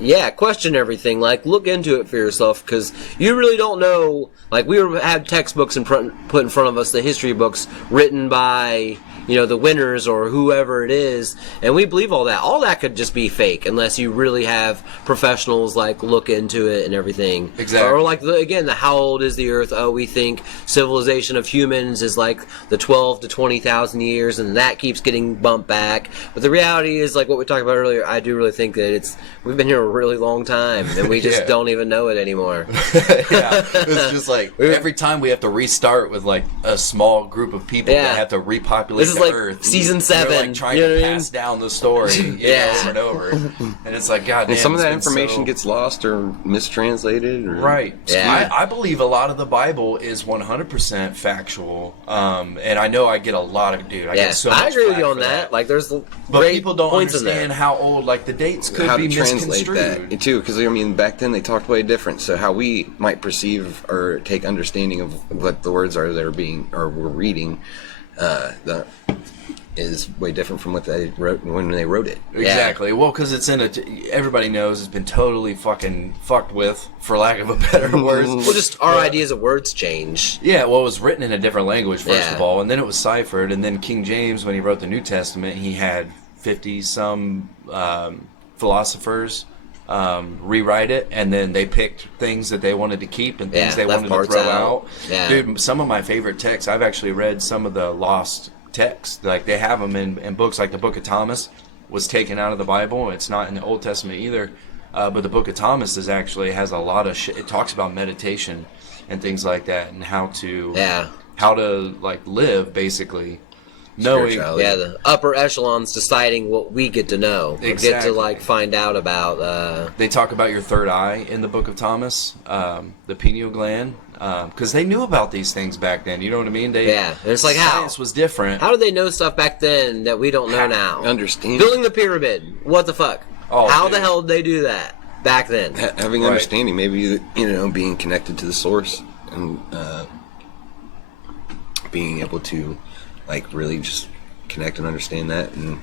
Yeah, question everything. Like, look into it for yourself, because you really don't know. Like, we have textbooks put in front of us, the history books written by, the winners or whoever it is, and we believe all that. All that could just be fake unless you really have professionals, like, look into it and everything. Exactly. Or, like, again, how old is the earth? Oh, we think civilization of humans is, like, the 12 to 20,000 years, and that keeps getting bumped back. But the reality is, like what we talked about earlier, I do really think that we've been here a really long time, and we just don't even know it anymore. Yeah, it's just like every time we have to restart with like a small group of people that have to repopulate the like earth. Season 7. They're like trying to pass down the story over and over. And it's like, God damn, and some of that information gets lost or mistranslated. Or... Right. Yeah. I believe a lot of the Bible is 100% factual. And I know I get a lot of, I get so much I agree with you on that. Like, there's but people don't understand how old, like, the dates could be misconstrued. That, too, because, back then they talked way different. So how we might perceive or take understanding of what the words are that are being, or we're reading, is way different from what they wrote when they wrote it. Exactly. Well, because it's everybody knows it's been totally fucking fucked with, for lack of a better word. Well, just our ideas of words change. Yeah, well, it was written in a different language, first of all, and then it was ciphered, and then King James, when he wrote the New Testament, he had 50-some philosophers rewrite it, and then they picked things that they wanted to keep and things they wanted to throw out. Yeah. Dude, some of my favorite texts, I've actually read some of the lost texts. Like, they have them in books, like the Book of Thomas was taken out of the Bible. It's not in the Old Testament either, but the Book of Thomas has a lot of shit. It talks about meditation and things like that, and how to like live, basically. Knowing, the upper echelons deciding what we get to know, get to like find out about. They talk about your third eye in the Book of Thomas, the pineal gland, because they knew about these things back then. You know what I mean? It's like science was different. How did they know stuff back then that we don't know now? Understand building the pyramid. What the fuck? How the hell did they do that back then? Having understanding, maybe being connected to the source and being able to. Like, really just connect and understand that and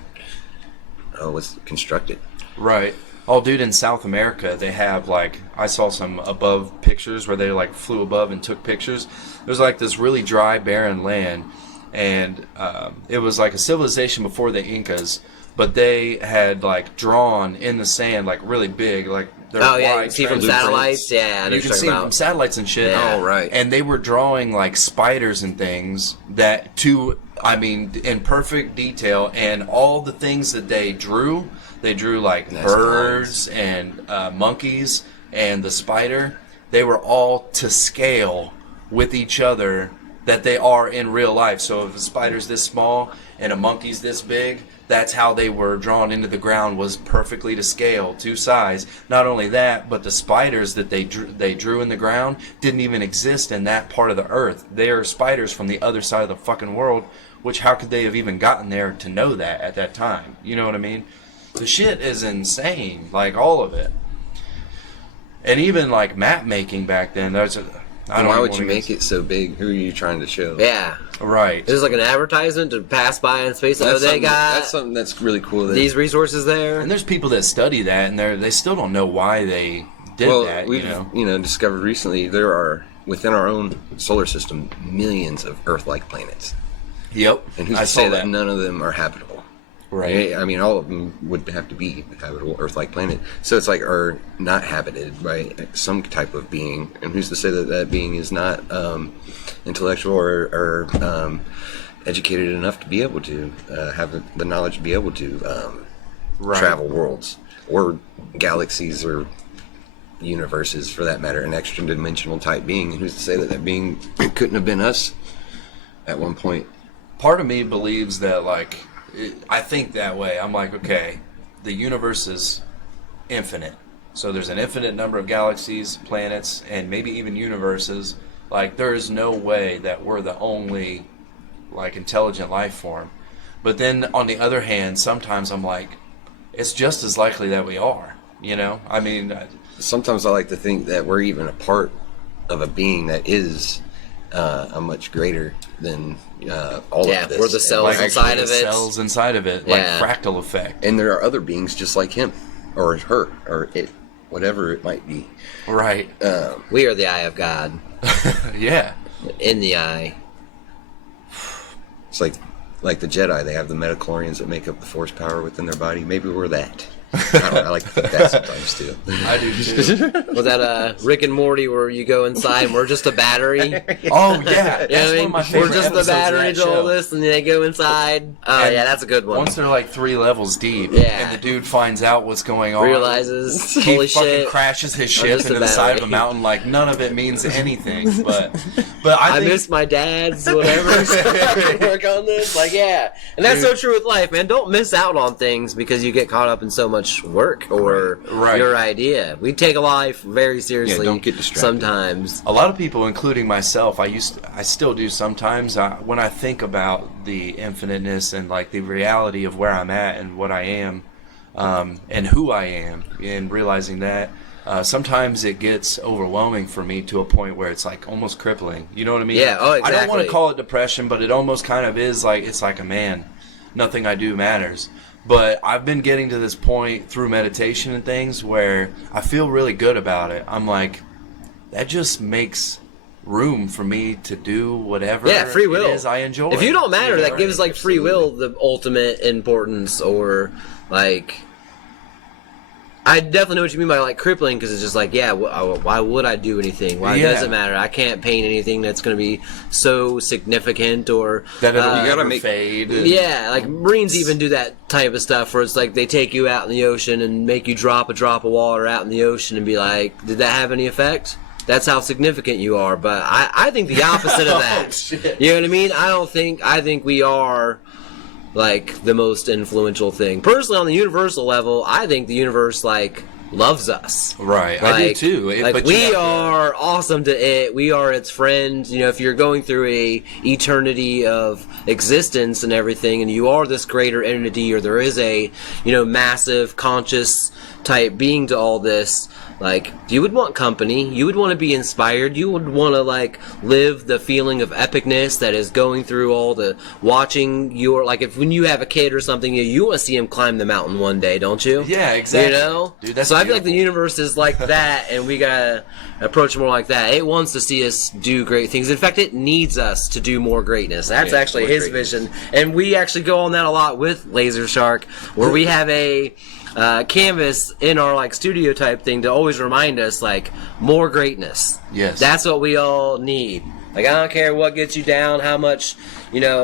what's constructed. Right. Oh, dude, in South America, they have, like, I saw some above pictures where they, like, flew above and took pictures. There's, like, this really dry, barren land, and it was, like, a civilization before the Incas, but they had, like, drawn in the sand, like, really big, like, you can see from satellites, you can see them from satellites and shit. Yeah. Oh, right. And they were drawing, like, spiders and things that in perfect detail, and all the things that they drew like birds and monkeys and the spider. They were all to scale with each other that they are in real life. So if a spider's this small and a monkey's this big, that's how they were drawn into the ground, was perfectly to scale, to size. Not only that, but the spiders that they drew in the ground didn't even exist in that part of the earth. They are spiders from the other side of the fucking world, which how could they have even gotten there to know that at that time? You know what I mean? The shit is insane, like all of it. And even like map making back then, why would you make it so big? Who are you trying to show? Yeah. Right. Is this like an advertisement to pass by in space? That's something that's really cool. These resources there. And there's people that study that, and they still don't know why they did that. We've discovered recently there are, within our own solar system, millions of Earth-like planets. Yep. And who's to say that none of them are habitable? Right. I mean, all of them would have to be habitable, Earth-like planet. So it's like, are not habited by some type of being. And who's to say that that being is not intellectual or educated enough to be able to have the knowledge to be able to travel worlds or galaxies or universes, for that matter, an extra-dimensional type being. And who's to say that that being couldn't have been us at one point? Part of me believes that, like, I think that way. I'm like, okay, the universe is infinite. So there's an infinite number of galaxies, planets, and maybe even universes. Like, there is no way that we're the only, like, intelligent life form. But then, on the other hand, sometimes I'm like, it's just as likely that we are, you know? I mean... Sometimes I like to think that we're even a part of a being that is a much greater than all of this. We're the cells like inside of it. Cells inside of it, like fractal effect. And there are other beings just like him, or her, or it, whatever it might be. Right. We are the eye of God. Yeah. In the eye. It's like the Jedi. They have the metachlorians that make up the force power within their body. Maybe we're that. I don't know. I like to think that sometimes too. I do too. Was that Rick and Morty where you go inside and we're just a battery? Oh yeah, that's You know one of my what I mean? favorite We're just the episodes of battery that to all show. this, and they go inside. Oh And yeah, that's a good one. Once they're like 3 levels deep, Yeah. and the dude finds out what's going on, Realizes, he holy fucking shit, crashes his I'm ship just a into the side of a battery. mountain. Like none of it means anything. But I I think miss my dad's whatever. So I can work on this. Like yeah, and that's so true with life, man. Don't miss out on things because you get caught up in so much work or Right. your idea. We take life very seriously. Yeah, don't get distracted. Sometimes. a lot of people, including myself, I still do sometimes. When I think about the infiniteness and like the reality of where I'm at and what I am, and who I am, and realizing that. Sometimes it gets overwhelming for me to a point where it's like almost crippling. You know what I mean? Yeah, oh, I don't want exactly. to call it depression, but it almost kind of is like, it's like a man, nothing I do matters. But I've been getting to this point through meditation and things where I feel really good about it. I'm like, that just makes room for me to do whatever Free will. it is I enjoy. If you don't matter, You know? that gives like free will the ultimate importance, or like. I definitely know what you mean by like crippling, because it's just like, yeah, why would I do anything? Why Yeah. does it matter? I can't paint anything that's going to be so significant or that it'll you gotta never make- fade. yeah, like Marines even do that type of stuff where it's like they take you out in the ocean and make you drop a drop of water out in the ocean and be like, did that have any effect? That's how significant you are. But I think the opposite of that. Shit. You know what I mean? I think we are like the most influential thing. Personally, on the universal level, I think the universe like loves us. Right, I do too. Like but you we have to- are awesome to it. We are its friend. You know, if you're going through a eternity of existence and everything, and you are this greater entity, or there is a massive conscious type being to all this. Like, you would want company, you would want to be inspired, you would want to, like, live the feeling of epicness that is going through all the watching your, like, if when you have a kid or something, you want to see him climb the mountain one day, don't you? Yeah, exactly. You know? Dude, that's so I feel like the beautiful. universe is like that, and we gotta approach it more like that. It wants to see us do great things. In fact, it needs us to do more greatness. That's actually more his greatness. vision. And we actually go on that a lot with Lazer Shark, where we have a canvas in our like studio type thing to always remind us like more greatness. Yes. That's what we all need. Like I don't care what gets you down, how much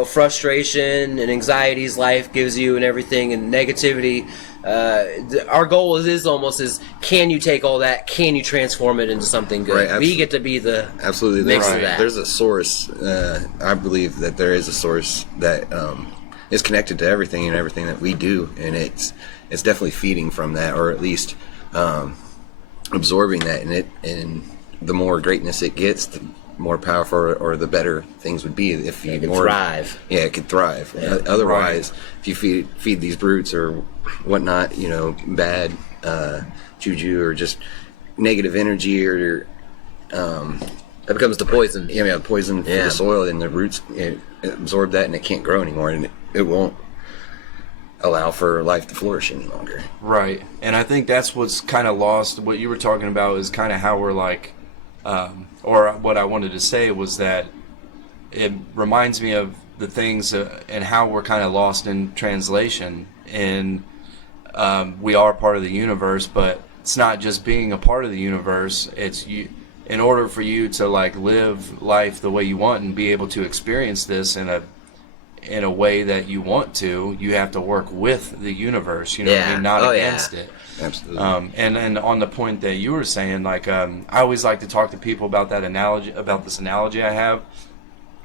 frustration and anxieties life gives you and everything and negativity. Our goal is can you take all that? Can you transform it into something good? Right, We get to be the Absolutely. mix There's, of that. there's a source. I believe that there is a source that is connected to everything and everything that we do, and it's definitely feeding from that, or at least absorbing that. And the more greatness it gets, the more powerful or the better things would be. If you It could more thrive. yeah, it could thrive. Otherwise, if you feed these brutes or whatnot, bad juju or just negative energy or That becomes the poison. poison for Yeah. the soil, and the roots absorb that, and it can't grow anymore, and it won't allow for life to flourish any longer. Right, and I think that's what's kind of lost. What you were talking about is kind of how we're like, or what I wanted to say was that it reminds me of the things and how we're kind of lost in translation and we are part of the universe, but it's not just being a part of the universe. It's you. In order for you to like live life the way you want and be able to experience this in a way that you want to, you have to work with the universe. You know what I mean? Not against it. Absolutely. And on the point that you were saying, like I always like to talk to people about that analogy, about this analogy I have,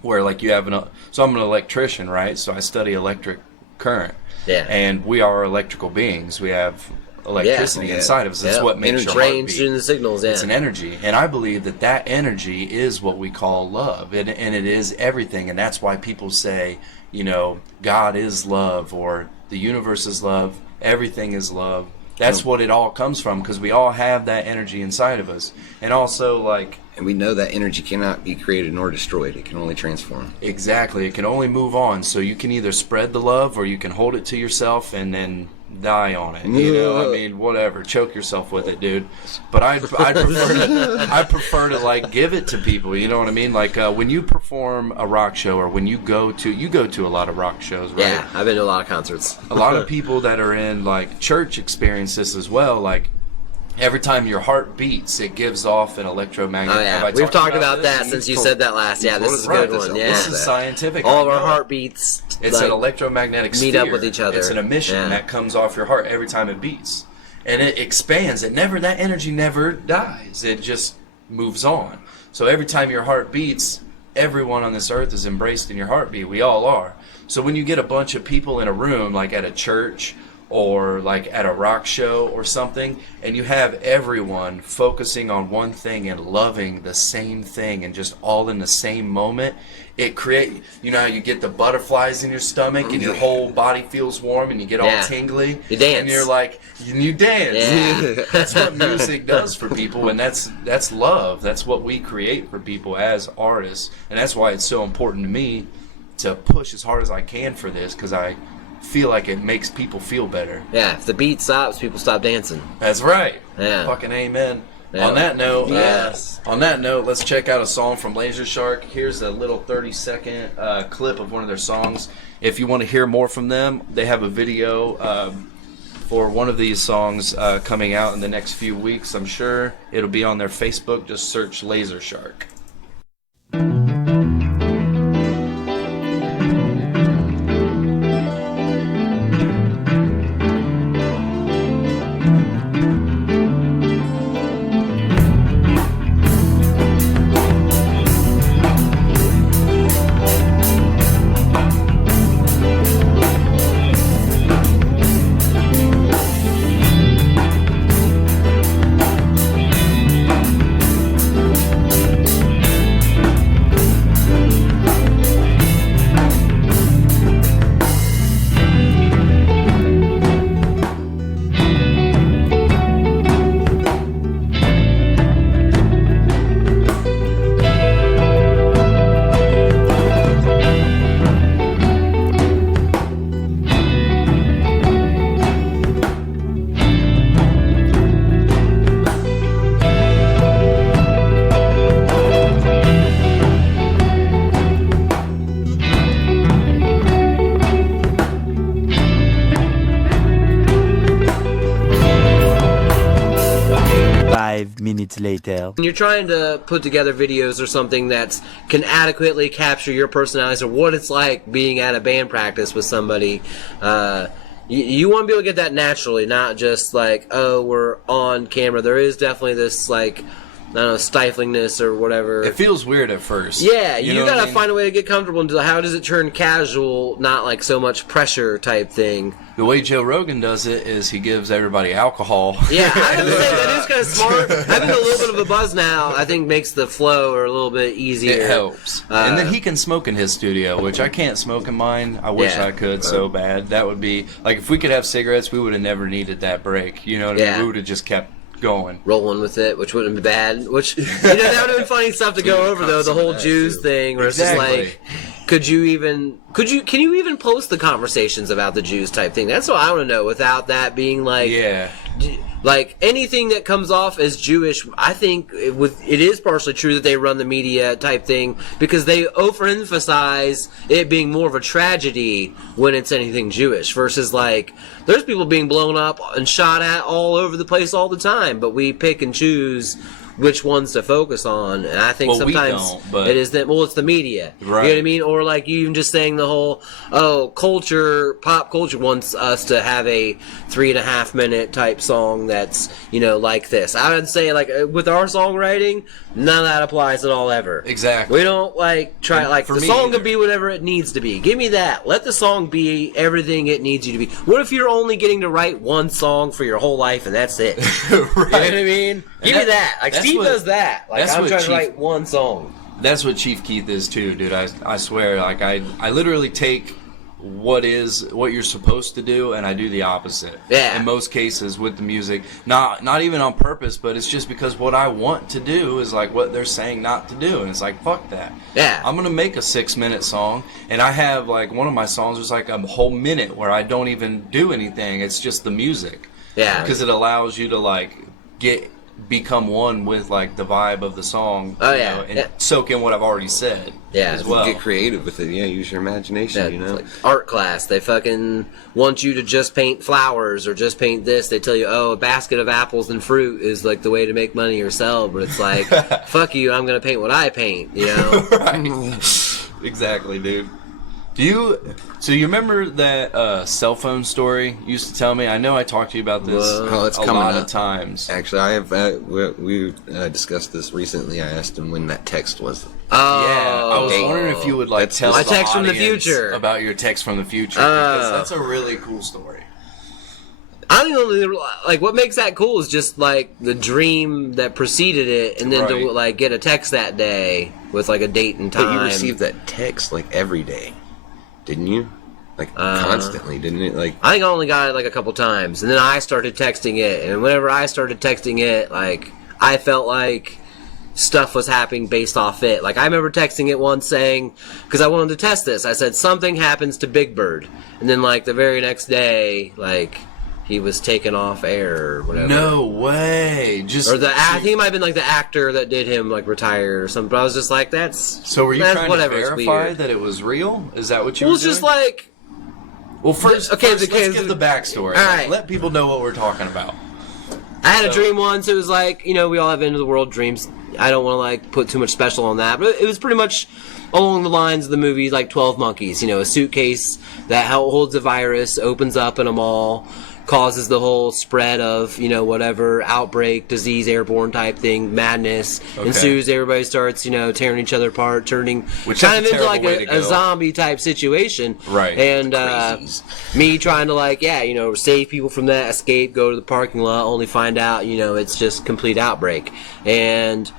where like you have so I'm an electrician, right? So I study electric current. Yeah. And we are electrical beings. We have electricity inside of us. That's what makes your heart beat. Range in the signals, It's an energy. And I believe that that energy is what we call love. And it is everything. And that's why people say, you know, God is love, or the universe is love, everything is love. That's what it all comes from, because we all have that energy inside of us. And also, like... And we know that energy cannot be created nor destroyed. It can only transform. Exactly. It can only move on. So you can either spread the love, or you can hold it to yourself and then die on it. You know, I mean, whatever. Choke yourself with it, dude. But I prefer to like give it to people. You know what I mean? Like when you perform a rock show, or when you go to a lot of rock shows, right? Yeah, I've been to a lot of concerts. A lot of people that are in like church experience this as well. Like every time your heart beats, it gives off an electromagnetic. Oh yeah, we've talked about that since you said that last. Yeah, this is a good one. Yeah, this is scientific. All of our heartbeats. It's an electromagnetic sphere. Meet up with each other. It's an emission that comes off your heart every time it beats, and it expands. That energy never dies. It just moves on. So every time your heart beats, everyone on this earth is embraced in your heartbeat. We all are. So when you get a bunch of people in a room, like at a church or like at a rock show or something, and you have everyone focusing on one thing and loving the same thing and just all in the same moment, it create, you know how you get the butterflies in your stomach and your whole body feels warm and you get all tingly, you dance, and you're like, you dance. That's what music does for people, and that's love. That's what we create for people as artists, and that's why it's so important to me to push as hard as I can for this, because I feel like it makes people feel better. Yeah, if the beat stops, people stop dancing. That's right. Yeah. Fucking amen. Yeah. On that note, let's check out a song from Lazer. Here's a little 30-second clip of one of their songs. If you want to hear more from them, they have a video for one of these songs coming out in the next few weeks. I'm sure it'll be on their Facebook. Just search Lazer. 5 minutes later. When you're trying to put together videos or something that can adequately capture your personality or what it's like being at a band practice with somebody, you want to be able to get that naturally, not just like, oh, we're on camera. There is definitely this, like, I don't know, stiflingness or whatever. It feels weird at first. Yeah, you gotta find a way to get comfortable into how does it turn casual, not like so much pressure type thing. The way Joe Rogan does it is he gives everybody alcohol. Yeah, I would say that is kind of smart. Having a little bit of a buzz now, I think, makes the flow a little bit easier. It helps. And then he can smoke in his studio, which I can't smoke in mine. I wish I could so bad. That would be, like, if we could have cigarettes, we would have never needed that break. You know what I mean? We would have just kept going. Rolling with it, which wouldn't be bad. Which, that would have been funny stuff to go over, though, the whole Jews thing, where it's just like, can you even post the conversations about the Jews type thing? That's what I want to know without that being like, like anything that comes off as Jewish, I think it is partially true that they run the media type thing because they overemphasize it being more of a tragedy when it's anything Jewish versus like there's people being blown up and shot at all over the place all the time, but we pick and choose which ones to focus on, and I think sometimes it is that. Well, it's the media, right. You know what I mean? Or like you even just saying the whole pop culture wants us to have a 3.5 minute type song that's like this. I would say like with our songwriting, none of that applies at all ever. Exactly. We don't like try like the song can be whatever it needs to be. Give me that. Let the song be everything it needs you to be. What if you're only getting to write one song for your whole life and that's it? Right. You know what I mean? Give me that. Like Steve does that. Like I'm trying to write one song. That's what Chief Keith is too, dude. I swear, like I literally take what you're supposed to do and I do the opposite. Yeah. In most cases with the music. Not even on purpose, but it's just because what I want to do is like what they're saying not to do. And it's like, fuck that. Yeah. I'm gonna make a 6-minute song and I have like one of my songs is like a whole minute where I don't even do anything. It's just the music. Yeah. Because it allows you to like become one with like the vibe of the song, and soak in what I've already said. Yeah, as well. Get creative with it. Yeah, use your imagination. Like art class, they fucking want you to just paint flowers or just paint this. They tell you, a basket of apples and fruit is like the way to make money or sell. But it's like, fuck you, I'm gonna paint what I paint. Right. Exactly, dude. So you remember that cell phone story you used to tell me? I know I talked to you about this it's a lot of times. Actually, I have. We discussed this recently. I asked him when that text was. Yeah, I was wondering if you would like tell my the text from the audience future about your text from the future because that's a really cool story. I think like what makes that cool is just like the dream that preceded it, and then to like get a text that day with like a date and time. But you received that text like every day. Didn't you? Like constantly, didn't it? Like I think I only got it like a couple times, and then I started texting it. And whenever I started texting it, like I felt like stuff was happening based off it. Like I remember texting it once saying, because I wanted to test this, I said something happens to Big Bird, and then like the very next day, like he was taken off air or whatever. No way! I think it might have been like the actor that did him like retire or something. But I was just like, that's. So were you trying to verify that it was real? Is that what you were doing? Well, it's just like. Well, first let's give the backstory. All right. Let people know what we're talking about. I had a dream once. It was like, we all have end of the world dreams. I don't want to like put too much special on that, but it was pretty much along the lines of the movie like 12 Monkeys. A suitcase that holds a virus opens up in a mall, causes the whole spread of, whatever, outbreak, disease, airborne type thing, madness ensues. Everybody starts, tearing each other apart, turning kind of into like a zombie type situation. Right. And me trying to like, save people from that, escape, go to the parking lot, only find out, it's just complete outbreak. And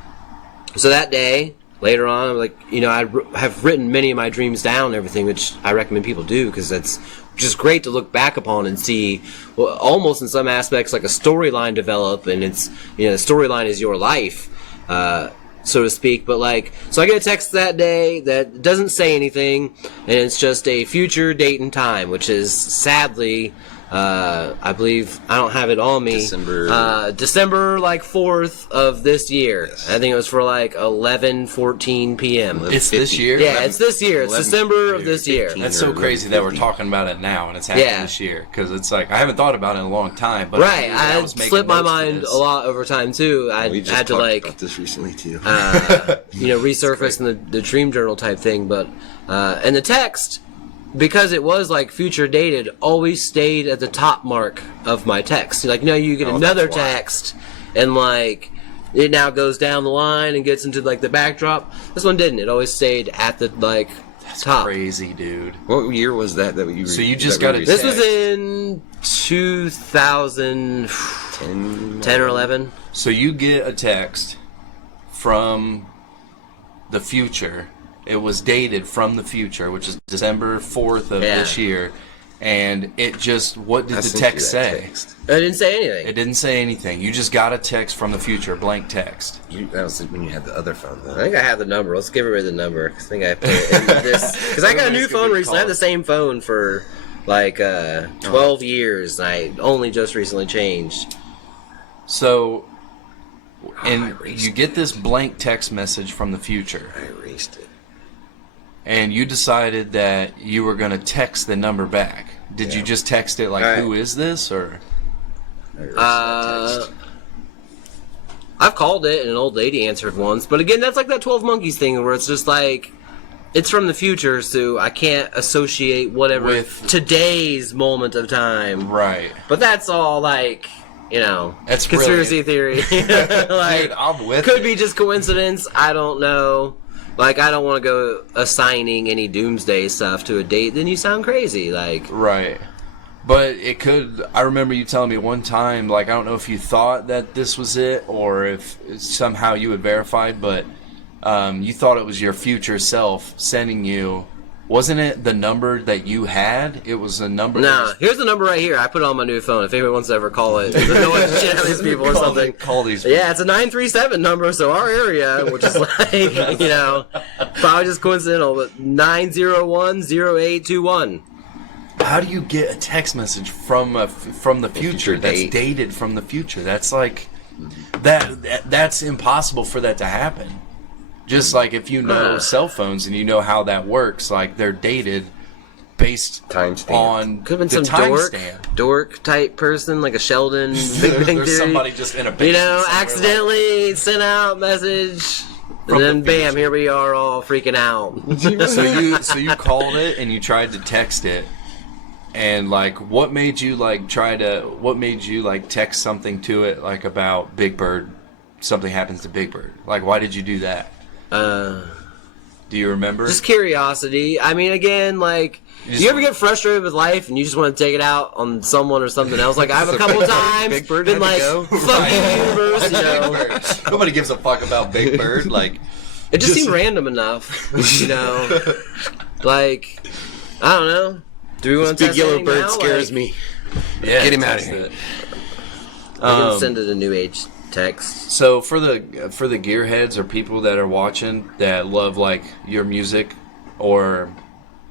so that day, later on, I'm like, I have written many of my dreams down and everything, which I recommend people do because that's just great to look back upon and see, almost in some aspects, like a storyline develop, and it's, the storyline is your life, so to speak. But like, so I get a text that day that doesn't say anything, and it's just a future date and time, which is sadly, I believe I don't have it on me. December like 4th of this year. Yes. I think it was for like 11:14 p.m. It's this year. Yeah, it's this year. It's December of this year. That's so crazy that we're talking about it now and it's happening this year because it's like I haven't thought about it in a long time. But I slipped my mind a lot over time too. I had to like about this recently too. Resurface in the dream journal type thing, but and the text. Because it was like future dated, always stayed at the top mark of my text. Like, you get another text, and like it now goes down the line and gets into like the backdrop. This one didn't. It always stayed at the like top. Crazy, dude. What year was that you? So you just got a text. This was in 2010 or 11. So you get a text from the future. It was dated from the future, which is December 4th of this year. And it just, what did the text say? It didn't say anything. It didn't say anything. You just got a text from the future, blank text. That was when you had the other phone, though. I think I have the number. Let's give everybody the number. I think I put it in this. Because I got a new phone recently. I had the same phone for like 12 years. And I only just recently changed. So, and you get this blank text message from the future. I erased it. And you decided that you were going to text the number back. Did you just text it like, who is this, or? I've called it, and an old lady answered once. But again, that's like that 12 Monkeys thing where it's just like, it's from the future, so I can't associate whatever with today's moment of time. Right. But that's all like, you know, that's conspiracy theory. Like, dude, I'm with could it. be just coincidence. I don't know. Like, I don't want to go assigning any doomsday stuff to a date. Then you sound crazy. Like, right. But it could. I remember you telling me one time, like, I don't know if you thought that this was it or if somehow you had verified, but you thought it was your future self sending you. Wasn't it the number that you had? It was a number. Nah, here's the number right here. I put it on my new phone. If anyone wants to ever call it, no one shit out of these people or something. Call these people. Yeah, it's a 937 number, so our area, which is like, you know, probably just coincidental, but 9010821. How do you get a text message from the future that's dated from the future? That's like that's impossible for that to happen. Just like if you know cell phones and you know how that works, like they're dated based on could have been the some timestamp. dork type person, like a Sheldon Big Bang There's Theory. somebody just in a basement, you know, somewhere, accidentally sent out message, and From then the future. bam, here we are all freaking out. So you called it and you tried to text it, and like what made you like text something to it like about Big Bird? Something happens to Big Bird. Like, why did you do that? Do you remember? Just curiosity. I mean, again, like, you ever get frustrated with life and you just want to take it out on someone or something else? Like, I've a couple times Big Bird been had to like, go. fuck you, universe, you know. Nobody gives a fuck about Big Bird. Like, It just seemed random enough, you know. Like, I don't know. Do we want to Big test yellow anything bird now? scares Like, me. yeah, Get him out of test here. it. I can send it a new age text. So for the gearheads or people that are watching that love like your music or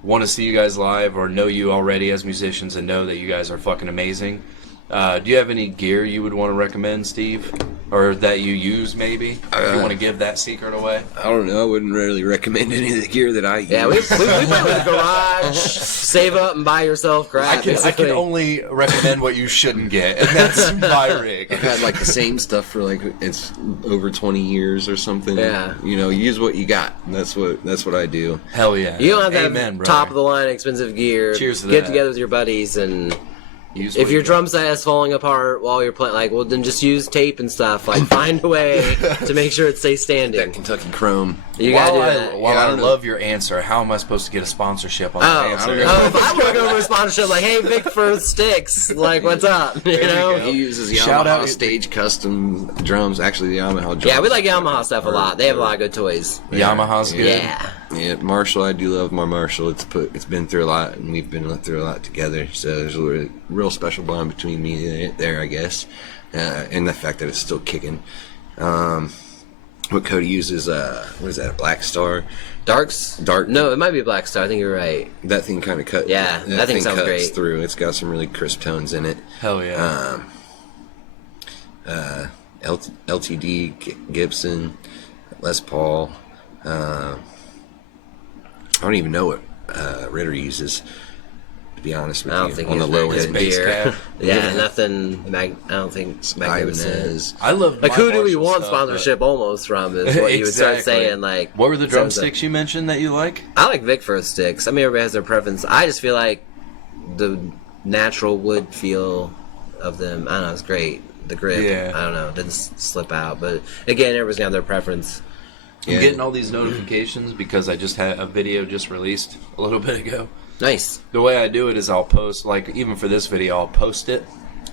want to see you guys live or know you already as musicians and know that you guys are fucking amazing, do you have any gear you would want to recommend, Steve, or that you use maybe? If you want to give that secret away. I don't know. I wouldn't really recommend any of the gear that I use. Yeah, we play with the garage, save up and buy yourself crap. I can only recommend what you shouldn't get, and that's my rig. I've had like the same stuff for like it's over 20 years or something. Yeah. You know, use what you got. That's what I do. Hell yeah. You don't have to have Amen, brother. top of the line expensive gear. Cheers to Get that. together with your buddies and Use if what your you drum set is falling apart while you're playing, like, well, then just use tape and stuff. Like, find a way to make sure it stays standing. That Kentucky Chrome. You gotta do that. I love your answer, how am I supposed to get a sponsorship on that answer? If I work over a sponsorship, like, hey, Vic for Sticks, like, what's up? You know? He uses Shout Yamaha out- Stage Custom drums. Actually, the Yamaha drums. Yeah, we like Yamaha stuff a lot. They have a lot of good toys. Yamaha's good. Yeah. Yeah, Marshall. I do love my Marshall. It's been through a lot, and we've been through a lot together. So there's a real special bond between me and there, I guess, and the fact that it's still kicking. What Cody uses, what is that? A Black Star. Dark. No, it might be a Black Star. I think you're right. That thing kind of cut. Yeah, that thing sounds cuts great. through. It's got some really crisp tones in it. Hell yeah. LTD Gibson, Les Paul. I don't even know what Ritter uses, to be honest with I don't you. think On the he's low very end, good gear. cab. Yeah, nothing. I don't think magnificent. Ibanez. I love Like, my who do we Marshall want stuff, sponsorship almost from? Is what you would start Exactly. saying. Like, What were the so- drumsticks you mentioned that you like? I like Vic for sticks. I mean, everybody has their preference. I just feel like the natural wood feel of them. I don't know. It's great. The grip. Yeah. I don't know. It didn't slip out. But again, everybody's got their preference. I'm getting all these notifications because I just had a video just released a little bit ago. Nice. The way I do it is I'll post, like, even for this video, I'll post it,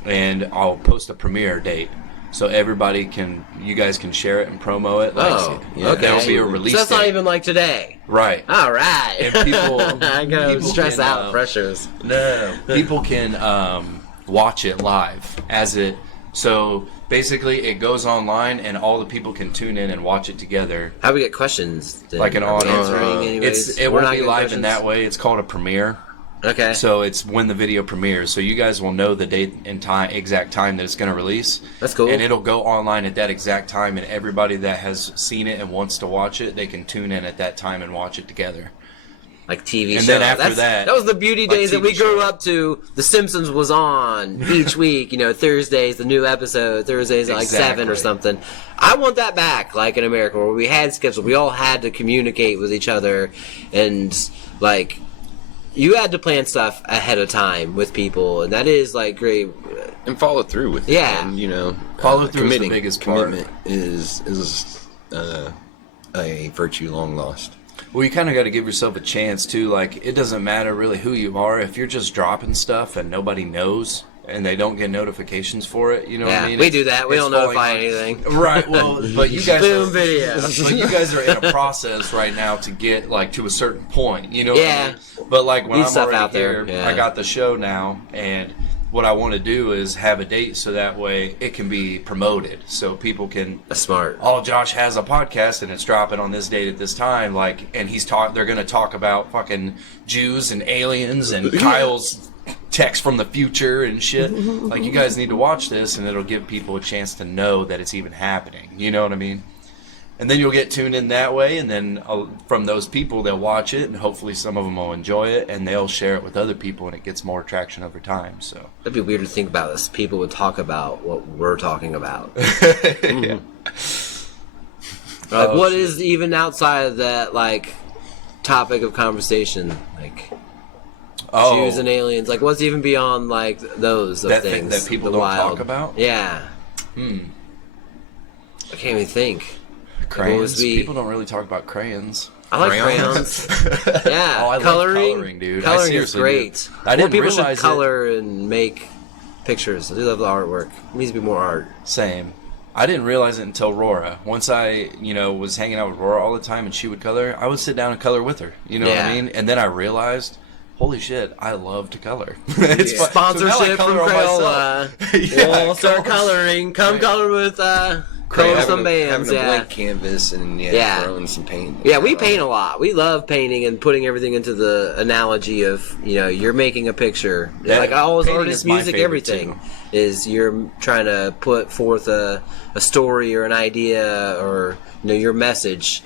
and I'll post a premiere date. So you guys can share it and promo it. Like, Oh, yeah, okay. There'll be a release So that's date. not even like today. Right. All right. And people... I gotta people stress can, out pressures. No. People can watch it live as it... So basically, it goes online, and all the people can tune in and watch it together. How we get questions? Then? Like an Are we audience. answering anyways? It We're won't not be getting live in questions? that way. It's called a premiere. Okay. So it's when the video premieres. So you guys will know the date and time, exact time that it's going to release. That's cool. And it'll go online at that exact time, and everybody that has seen it and wants to watch it, they can tune in at that time and watch it together. Like TV And shows. then after that, was the beauty like days that we TV grew show. up to. The Simpsons was on each week. Thursdays, the new episode. Thursdays at like 7 or Exactly. something. I want that back, like in America, where we had schedules. We all had to communicate with each other, and like you had to plan stuff ahead of time with people, and that is like great. And follow through with it. Yeah. And, Follow through is the committing. biggest part. Commitment is a virtue long lost. Well, you kind of got to give yourself a chance too. Like, it doesn't matter really who you are. If you're just dropping stuff and nobody knows and they don't get notifications for it, you know what I mean? We do that. We it's don't falling notify on- anything. Right. Well, but you guys Boom are, video. but you guys are in a process right now to get like to a certain point. You know what Yeah. I mean? But like when Leave I'm stuff already out there. here, Yeah. I got the show now, and what I want to do is have a date so that way it can be promoted, so people can. That's smart. Oh, Josh has a podcast and it's dropping on this date at this time. Like, and they're going to talk about fucking Jews and aliens and Kyle's text from the future and shit. Like, you guys need to watch this, and it'll give people a chance to know that it's even happening. You know what I mean? And then you'll get tuned in that way, and then from those people, they'll watch it, and hopefully some of them will enjoy it, and they'll share it with other people, and it gets more traction over time. So. That'd be weird to think about this. People would talk about what we're talking about. Yeah. Like, Oh, what shit. is even outside of that, like, topic of conversation? Like, Jews and aliens. Like, what's even beyond, like, those of That things? that people the don't wild. talk about? Yeah. I can't even think. Crayons. What was we- People don't really talk about crayons. I like Crayons. crayons. Yeah. Oh, I love coloring, dude. I Coloring is seriously great. do. I didn't more people realize should color and make pictures. I do love the artwork. There needs to be more art. Same. I didn't realize it until Rora. Once I, was hanging out with Rora all the time and she would color, I would sit down and color with her. You know what Yeah. I mean? And then I realized, holy shit, I love to color. It's Yeah. fun. So now I Sponsorship color from on Crayola. myself. Yeah, We'll start color. coloring. Come color with color some bands. having a Yeah. blank canvas and Yeah. throwing some paint. Yeah, we paint a lot. We love painting and putting everything into the analogy of, you're making a picture. That- Like always, painting artist, is my music, favorite, everything too. is you're trying to put forth a story or an idea or your message.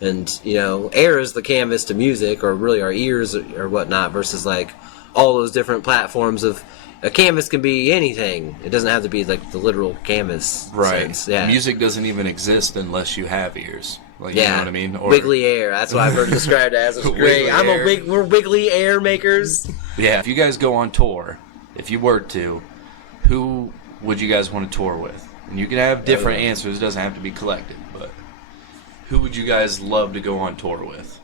And air is the canvas to music, or really our ears or whatnot, versus like all those different platforms of. A canvas can be anything. It doesn't have to be like the literal canvas. Right. sense. Yeah. Music doesn't even exist unless you have ears. Like, you know what I mean? Or, Wiggly air. That's what I've heard described as. It's great. Wiggly air. We're wiggly air makers. Yeah, if you guys go on tour, if you were to, who would you guys want to tour with? And you can have different answers. It doesn't have to be collective, but who would you guys love to go on tour with?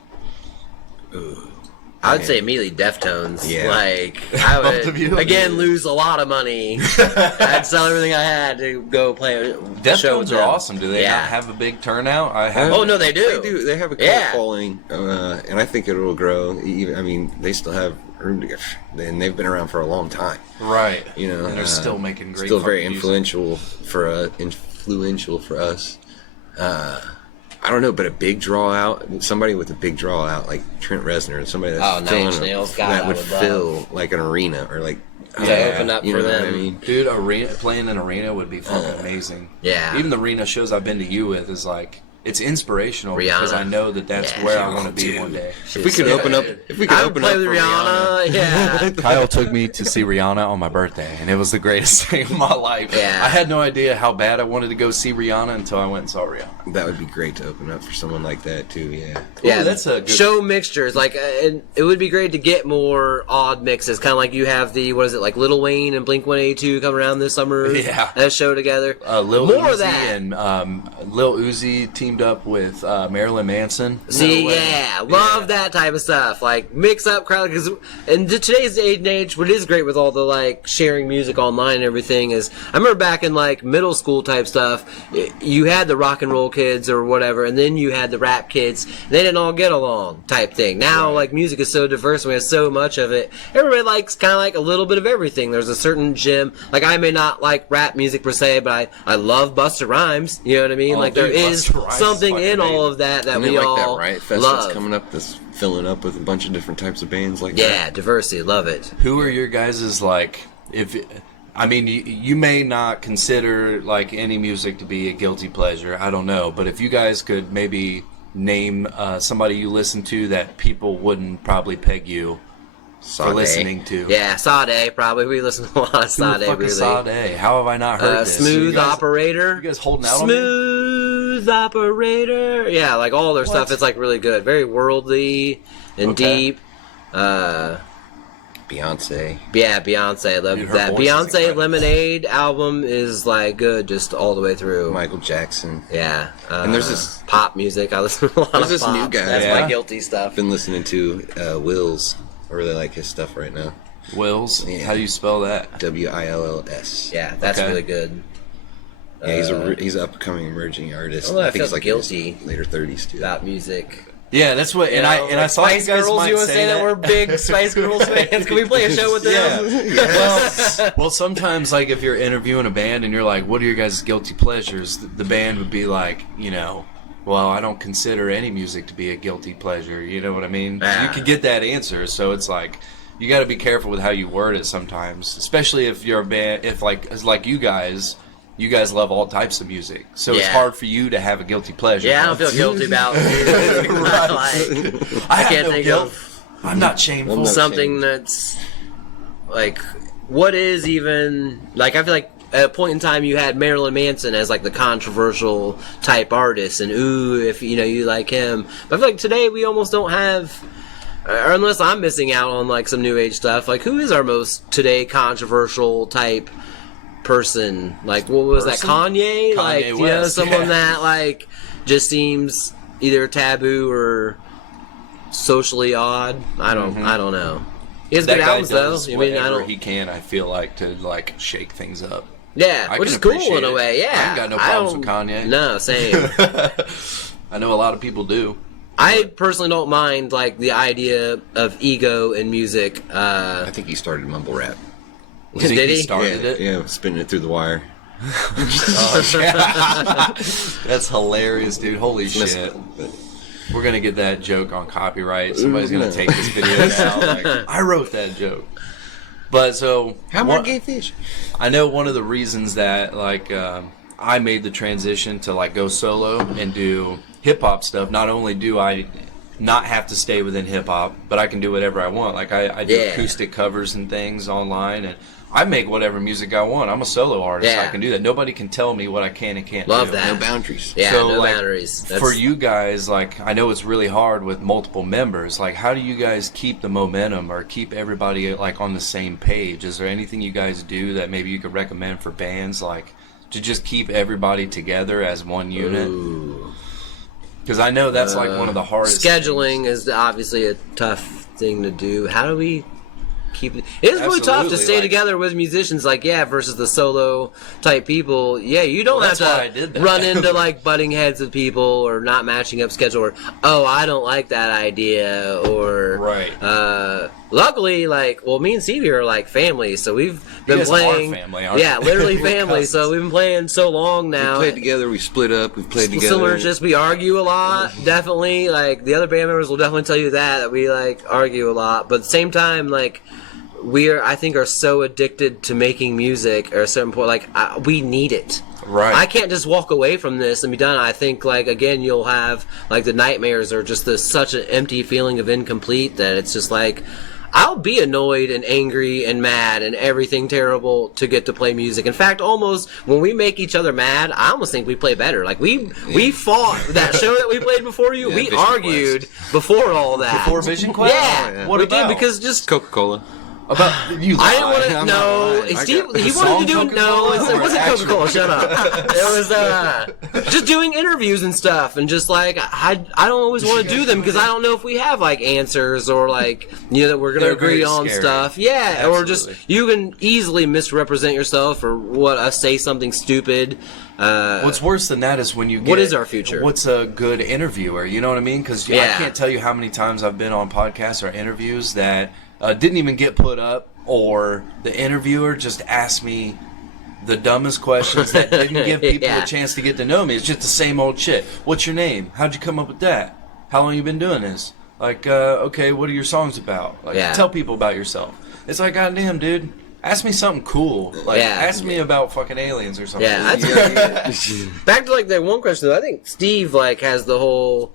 I would say immediately Deftones. Yeah. Like, I Both of you? would, again, lose a lot of money. I'd sell everything I had to go play a show with Deftones are them. awesome. Do they Yeah. not have a big turnout? I have. Oh, no, they do. They do. They have a cult Yeah. following, and I think it will grow. Even, they still have room to go, and they've been around for a long time. Right. And they're still making great. Still very fucking music. influential for us. I don't know, but a big draw out, somebody with a big draw out like Trent Reznor, somebody that's Oh, Nine filling Inch Nails, God, that I would would love. fill like an arena or like open up you for know what I them. mean? Dude, playing an arena would be fucking amazing. Yeah. Even the arena shows I've been to you with is like, it's inspirational because Rihanna. I know that that's Yeah. where I want to be Dude. one day. If we could open up, I would play with for Rihanna. Yeah. Kyle took me to see Rihanna on my birthday, and it was the greatest thing of my life. Yeah. I had no idea how bad I wanted to go see Rihanna until I went and saw Rihanna. that would be great to open up for someone like that too. Yeah. Yeah, Ooh, that's a good- show mixtures. Like, and it would be great to get more odd mixes. Kind of like you have the like Lil Wayne and Blink 182 coming around this summer. Yeah. that show together. Lil more Uzi of that. and Lil Uzi teamed up with Marilyn Manson. See, No way. yeah, love that type of stuff. Like mix up crowd because in today's age and age, what is great with all the like sharing music online and everything is I remember back in like middle school type stuff, you had the rock and roll kids or whatever, and then you had the rap kids. They didn't all get along type thing. Now like music is so diverse and we have so much of it. Everybody likes kind of like a little bit of everything. There's a certain gem. Like I may not like rap music per se, but I love Busta Rhymes. You know what I mean? Oh, like dude, there is Busta Rhymes something fucking in all amazing. of that And we like all that Riot Fest love. that's coming up, that's filling up with a bunch of different types of bands like that. Yeah, diversity, love it. Who are your guys' like? I mean, you may not consider like any music to be a guilty pleasure. I don't know, but if you guys could maybe name somebody you listen to that people wouldn't probably peg you for listening to. Yeah, Sade, probably. We listen to a lot of Sade. Who the fuck is really. Sade? How have I not heard this? Smooth You guys- Operator. You guys holding out on me? Smooth Operator. Yeah, like all their stuff is like really good. Very worldly and Okay. deep. Beyonce. Yeah, Beyonce. I love Dude, her that. voice is Beyonce incredible. Lemonade album is like good just all the way through. Michael Jackson. Yeah. And there's this- pop music. I listen to a lot There's of this pop. new guy. That's Yeah. my guilty stuff. I've been listening to Wills. I really like his stuff right now. Wills? Yeah. How do you spell that? Wills. Yeah, that's Okay. really good. Yeah, he's an upcoming emerging artist. Although I think he's feel like in his guilty later 30s too. About music. Yeah, that's what. And I saw Spice you guys Girls. might You want to say say that we're big Spice Girls fans? Can we play a show with them? Yeah. Well, sometimes like if you're interviewing a band and you're like, "What are your guys' guilty pleasures?" The band would be like, well, I don't consider any music to be a guilty pleasure. You know what I mean? Yeah. You could get that answer, so it's like you got to be careful with how you word it sometimes, especially if you're a band. If like you guys love all types of music, so it's Yeah. hard for you to have a guilty pleasure. Yeah, I don't feel guilty about music. I can't think of I'm not shameful. not something ashamed. that's like, what is even like? I feel like at a point in time you had Marilyn Manson as like the controversial type artist, and if you like him. But I feel like today we almost don't have, or unless I'm missing out on like some new age stuff. Like, who is our most today controversial type person? Like, what was Person? that? Kanye? Like, Kanye West, someone yeah. that like just seems either taboo or socially odd. I don't know. He has That good guy albums though. does I mean, I whatever don't. he can. I feel like to like shake things up. Yeah, I which can is cool in appreciate a it. way. Yeah, I ain't got no problems with Kanye. No, same. I know a lot of people do. I personally don't mind like the idea of ego in music. I think he started mumble rap. You think Did he? started it? Yeah, spinning it through the wire. That's hilarious, dude. Holy shit. We're gonna get that joke on copyright. Somebody's gonna take this video down. Like, I wrote that joke. But so How about gay fish? I know one of the reasons that like I made the transition to like go solo and do hip hop stuff. Not only do I not have to stay within hip hop, but I can do whatever I want. Like I do acoustic covers and things online, and I make whatever music I want. I'm a solo artist. Yeah. I can do that. Nobody can tell me what I can and can't Love do. that. No boundaries. Yeah, So, no like, boundaries. For you guys, like, I know it's really hard with multiple members. Like, how do you guys keep the momentum or keep everybody, like, on the same page? Is there anything you guys do that maybe you could recommend for bands, like, to just keep everybody together as one unit? Because I know that's, like, one of the hardest scheduling is obviously a tough thing to do. How do we keep it? It's really tough to Absolutely, stay like- together with musicians, like versus the solo type people. Yeah, you don't Well, have that's why I to did that. run into like butting heads with people or not matching up schedule, or I don't like that idea, or Right. luckily, me and Stevie are like family, so we've been guys are playing. family, aren't yeah, you? literally We're family. So cousins. we've been playing so long now. We played together, we split up, we played together. Similar, just we argue a lot. Definitely, like the other band members will definitely tell you that we like argue a lot. But at the same time, like I think are so addicted to making music at a certain point. Like we need it. Right. I can't just walk away from this and be done. I think like again, you'll have like the nightmares or just such an empty feeling of incomplete that it's just like. I'll be annoyed and angry and mad and everything terrible to get to play music. In fact, almost when we make each other mad, I almost think we play better. Like we fought that show that we played before you. Yeah, We Vision argued before all that. Before Vision Quest? Yeah, Oh, yeah. What we about? did because just Coca-Cola. About you I didn't lie. want to. I'm No, not lying. Steve. I He got- wanted to do Coca-Cola no. It wasn't or Coca-Cola. Shut up. It was just doing interviews and stuff, and just like I don't always want to do them because I don't know if we have like answers or like that we're gonna They're agree very on scary. stuff. Yeah, or just Absolutely. you can easily misrepresent yourself or say something stupid. What's worse than that is when you get... What is our future? What's a good interviewer? You know what I mean? Because I Yeah. can't tell you how many times I've been on podcasts or interviews that didn't even get put up, or the interviewer just asked me the dumbest questions that didn't give people a chance to get to know me. It's just the same old shit. What's your name? How'd you come up with that? How long you been doing this? Like, okay, what are your songs about? Like, tell people about yourself. It's like, goddamn, dude. Ask me something cool. Like, ask me about fucking aliens or something. Yeah, back to like that one question though. I think Steve like has the whole.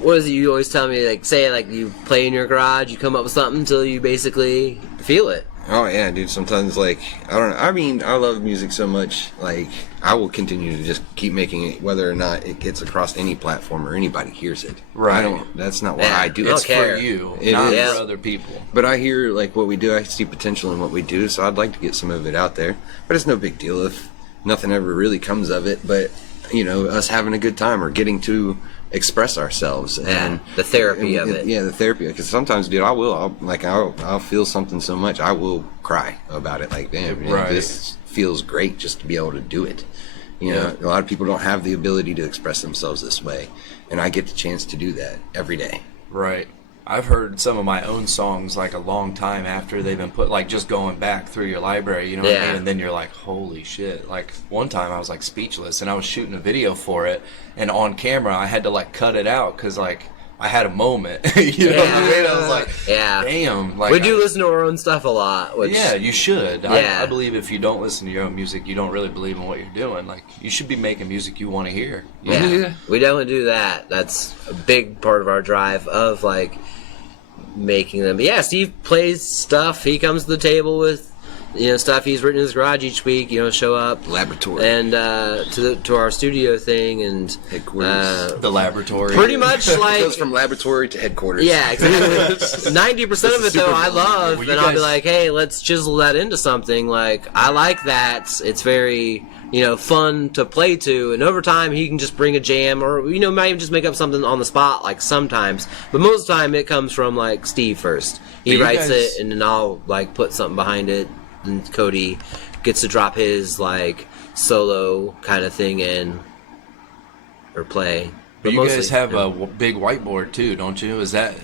What is it you always tell me? Like, say like you play in your garage, you come up with something until you basically feel it. Oh yeah, dude. Sometimes like I don't know. I mean, I love music so much. Like I will continue to just keep making it, whether or not it gets across any platform or anybody hears it. Right. That's not what I do. It's for you, not for other people. But I hear like what we do. I see potential in what we do, so I'd like to get some of it out there. But it's no big deal if nothing ever really comes of it. But you know, us having a good time or getting to express ourselves and the therapy of it. Yeah, the therapy. Because sometimes, dude, I'll feel something so much I will cry about it. Like, damn, man, this feels great just to be able to do it. You know, a lot of people don't have the ability to express themselves this way, and I get the chance to do that every day. Right. I've heard some of my own songs like a long time after they've been put, like just going back through your library, you know what I mean? And then you're like, holy shit. Like one time I was like speechless and I was shooting a video for it, and on camera I had to like cut it out because like I had a moment. You know what I mean? I was like, damn. Like, we do listen to our own stuff a lot. Which, yeah, you should. I believe if you don't listen to your own music, you don't really believe in what you're doing. Like, you should be making music you want to hear. Yeah, we definitely do that. That's a big part of our drive of, like, making them. But yeah, Steve plays stuff. He comes to the table with, you know, stuff he's written in his garage each week, you know, show up. Laboratory. And to our studio thing and... Headquarters. The laboratory. Pretty much like... It goes from laboratory to headquarters. Yeah, exactly. 90% of it, though, I love. And I'll be like, hey, let's chisel that into something. Like, I like that. It's very, you know, fun to play to. And over time, he can just bring a jam or, you know, might even just make up something on the spot, like, sometimes. But most of the time, it comes from, like, Steve first. He writes it, and then I'll, like, put something behind it. And Cody gets to drop his like solo kind of thing in or play. But you guys have a big whiteboard too, don't you? Is that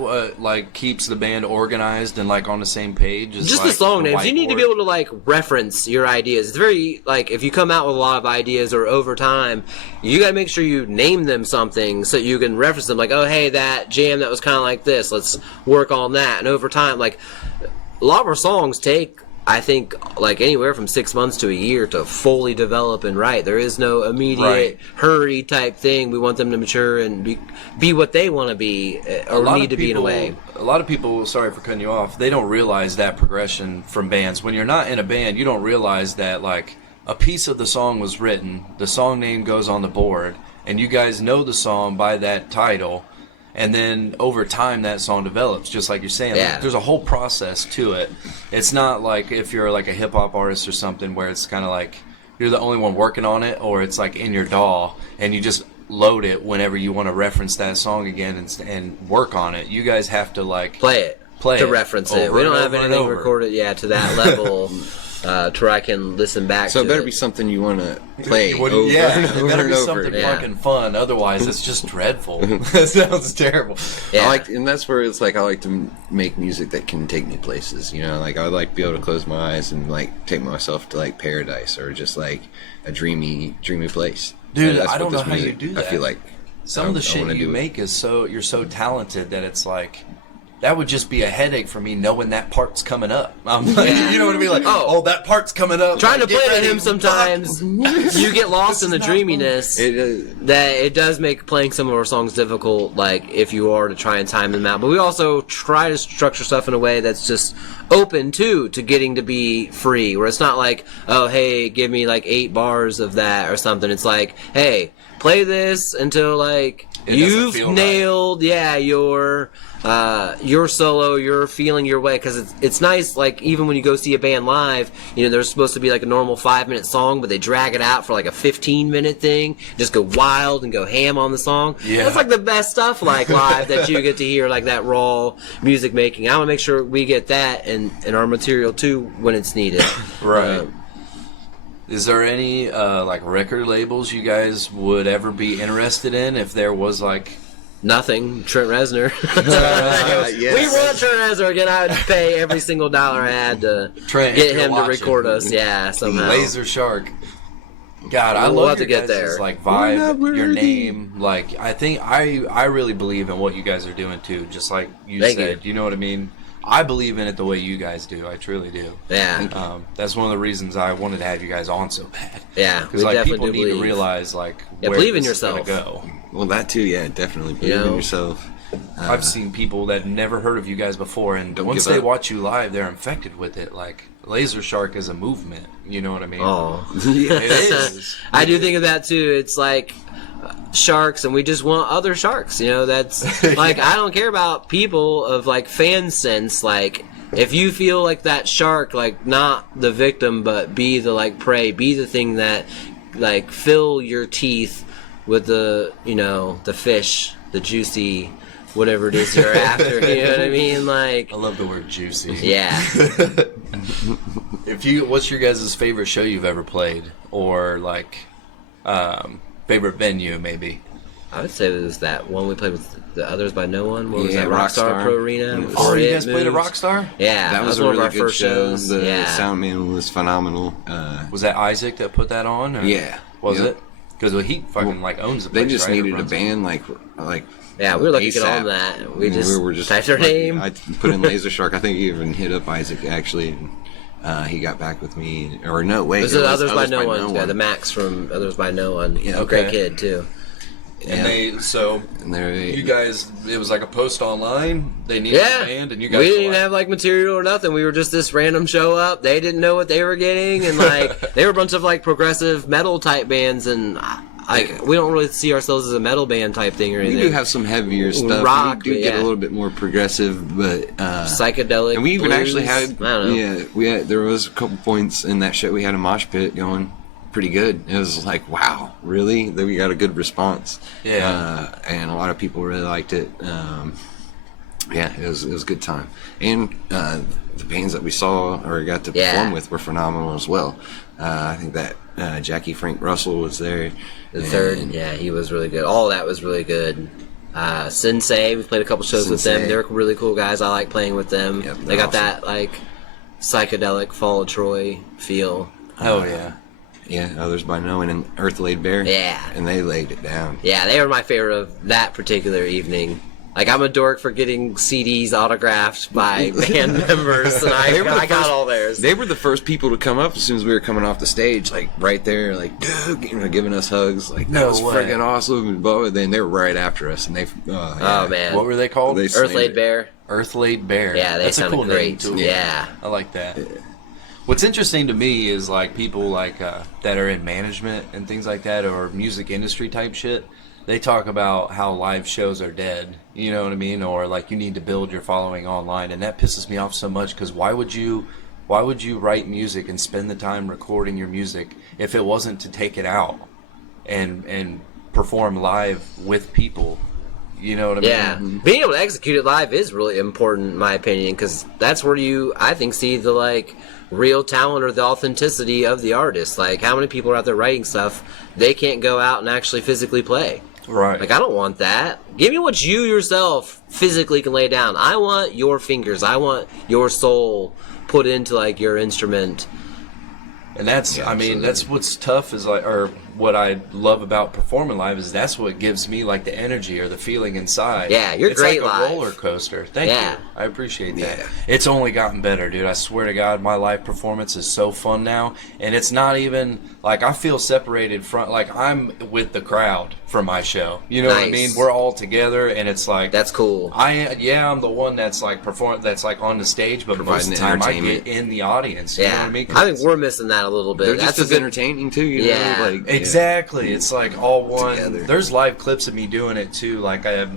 what like keeps the band organized and like on the same page? Just like the song names. Whiteboard? You need to be able to like reference your ideas. It's very like if you come out with a lot of ideas or over time, you got to make sure you name them something so you can reference them. Like, oh hey, that jam that was kind of like this. Let's work on that. And over time, like. A lot of our songs take, I think, like anywhere from 6 months to a year to fully develop and write. There is no immediate hurry type thing. We want them to mature and be what they want to be or need to be in a way. A lot of people, sorry for cutting you off, they don't realize that progression from bands. When you're not in a band, you don't realize that like a piece of the song was written, the song name goes on the board, and you guys know the song by that title. And then over time that song develops, just like you're saying. Yeah. Like, there's a whole process to it. It's not like if you're like a hip hop artist or something where it's kind of like you're the only one working on it, or it's like in your DAW and you just load it whenever you want to reference that song again and work on it. You guys have to like play it to reference it. We don't have anything recorded to that level. To where I can listen back so to it better it. be something you want to play over it better be over. something fucking fun. Otherwise, it's just dreadful. That sounds terrible. Yeah. And that's where it's like I like to make music that can take me places. You know, like I would like to be able to close my eyes and like take myself to like paradise or just like a dreamy place. Dude, I don't know how you do that. I feel like some of the shit you make is you're so talented that it's like. That would just be a headache for me knowing that part's coming up. I'm like, you know what I mean? Like, oh, that part's coming up. Trying like, to play to him sometimes, you get lost in the dreaminess. That it does make playing some of our songs difficult, like, if you are to try and time them out. But we also try to structure stuff in a way that's just open, to getting to be free. Where it's not like, oh, hey, give me, like, 8 bars of that or something. It's like, hey, play this until, like, you've nailed, your solo, you're feeling your way, because it's nice, like, even when you go see a band live, you know, there's supposed to be, like, a normal 5-minute song, but they drag it out for, like, a 15-minute thing, just go wild and go ham on the song. Yeah. That's, like, the best stuff, like, live that you get to hear, like, that raw music making. I want to make sure we get that in our material, too, when it's needed. Right. Is there any, like, record labels you guys would ever be interested in if there was, like, Nothing. Trent Reznor. Yes. We want Trent Reznor again. I would pay every single dollar I had to Trent, get if you're him to watching, record us. Yeah, somehow. Laser Shark. God, I We'll love have your to get guys' there. like We're not vibe, your worthy. name. Like, I think I really believe in what you guys are doing too. Just like you Thank said, you know what I mean? I believe in it the way you guys do. I truly do. Yeah. That's one of the reasons I wanted to have you guys on so bad. Yeah. Because We like definitely people do need believe. to realize like Yeah, where believe in this is gonna yourself. go. Well, that too, yeah, definitely believe in yourself. I've seen people that never heard of you guys before, and Don't once give they up. watch you live, they're infected with it. Like Laser Shark is a movement. You know what I mean? Oh. It is. I do think of that too. It's like sharks, and we just want other sharks. You know, that's like I don't care about people of like fan sense. Like if you feel like that shark, like not the victim, but be the like prey, be the thing that like fill your teeth with the the fish, the juicy whatever it is you're after. You know what I mean? Like I love the word juicy. yeah. What's your guys' favorite show you've ever played, or like favorite venue maybe? I would say it was that one we played with the Others by No One. What was Yeah, that? Rockstar Rockstar. Pro Arena. Oh, Oh, you guys Moved. played at Rockstar? Yeah, That was a one really of our good first show. shows. The Yeah. sound man was phenomenal. Was that Isaac that put that on? Or Yeah. Was Yep. it? Because he fucking like owns the place. They just right? Or needed a runs it? band like Yeah, we were lucky to get ASAP. on that. We And just, were just typed our lucky. name. I put in Laser Shark. I think he even hit up Isaac actually. And, he got back with me. Or no, wait. This it is was Others by No One. Yeah, the Max from Others by No One. Yeah, Great okay. kid too. And And they you guys, it was like a post online. They needed Yeah, a band, and you guys we were didn't even like, have like material or nothing. We were just this random show up. They didn't know what they were getting, and like they were a bunch of like progressive metal type bands, and like we don't really see ourselves as a metal band type thing or We anything. do have some heavier stuff. Rock, we do get yeah. a little bit more progressive, but psychedelic. and we even blues. actually had I don't know. there was a couple points in that show we had a mosh pit going pretty good. It was like, wow, really? Then we got a good response. Yeah. And a lot of people really liked it. Yeah, it was a good time. And the bands that we saw or got to Yeah. perform with were phenomenal as well. I think that Jackie Frank Russell was there. The third, yeah, he was really good. All that was really good. Sensei, we played a couple shows with them. Sensei. They're really cool guys. I like playing with them. Yep, they they're got awesome. that like psychedelic Fall of Troy feel. oh yeah. Yeah, Others by No One and Earth Laid Bare. Yeah. And they laid it down. Yeah, they were my favorite of that particular evening. Like, I'm a dork for getting CDs autographed by band members, and I got all theirs. They were the first people to come up as soon as we were coming off the stage, like right there, like dude, giving us hugs, like that No was way. freaking awesome. And blah, blah. Then they were right after us, and they Oh, man. What were they called? They Earth slayed Laid it. Bare. Earth Laid Bare. Yeah, they That's a sounded cool great. name too. Yeah. I like that. What's interesting to me is like people like that are in management and things like that, or music industry type shit. They talk about how live shows are dead. You know what I mean? Or like you need to build your following online, and that pisses me off so much because why would you write music and spend the time recording your music if it wasn't to take it out and perform live with people? You know what I mean? Yeah. Being able to execute it live is really important, in my opinion, because that's where you, I think, see the, like, real talent or the authenticity of the artist. Like, how many people are out there writing stuff they can't go out and actually physically play? Right. Like, I don't want that. Give me what you yourself physically can lay down. I want your fingers. I want your soul put into, like, your instrument. And that's, Yeah, I mean, absolutely. that's what's tough is like, or what I love about performing live is that's what gives me like the energy or the feeling inside. Yeah, you're it's great like a live. roller coaster. Thank Yeah. you. I appreciate that. Yeah. It's only gotten better, dude. I swear to God, my live performance is so fun now. And it's not even, like, I feel separated from, like, I'm with the crowd for my show. You know what I Nice. mean? We're all together and it's like. That's cool. I'm the one that's like that's like on the stage, but most of the Providing time I entertainment. get in the audience. You know what Yeah. I mean? 'Cause I think we're missing that a little bit. They're That's just a as good entertaining too, you Yeah. know. Like Exactly. It's like all one. Together. There's live clips of me doing it too. Like I have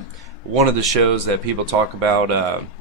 one of the shows that people talk about.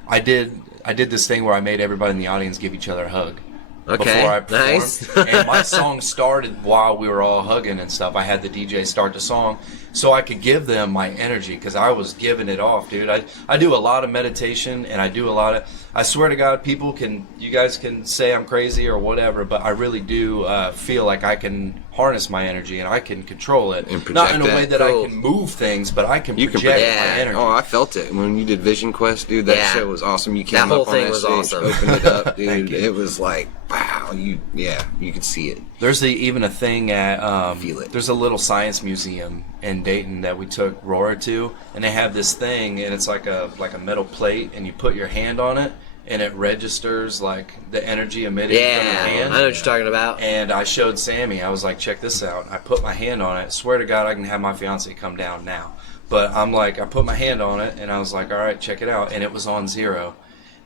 I did this thing where I made everybody in the audience give each other a hug. Okay, Before I performed. nice. And my song started while we were all hugging and stuff. I had the DJ start the song. so I could give them my energy, because I was giving it off, dude. I do a lot of meditation, and I do a lot of, I swear to God, you guys can say I'm crazy or whatever, but I really do feel like I can harness my energy and I can control it. And not in a project way that. that I can move things, but I can project my energy. Oh, I felt it when you did Vision Quest, dude. That show was awesome. You came That whole up on thing that was stage, awesome. opened it up, dude. It was like, wow. You could see it. There's even a thing at Feel it. There's a little science museum in Dayton that we took Roar to, and they have this thing, and it's like a metal plate, and you put your hand on it, and it registers like the energy emitted from your hand. I know what you're talking about. And I showed Sammy. I was like, check this out. I put my hand on it. Swear to God, I can have my fiance come down now. But I'm like, I put my hand on it, and I was like, all right, check it out. And it was on 0.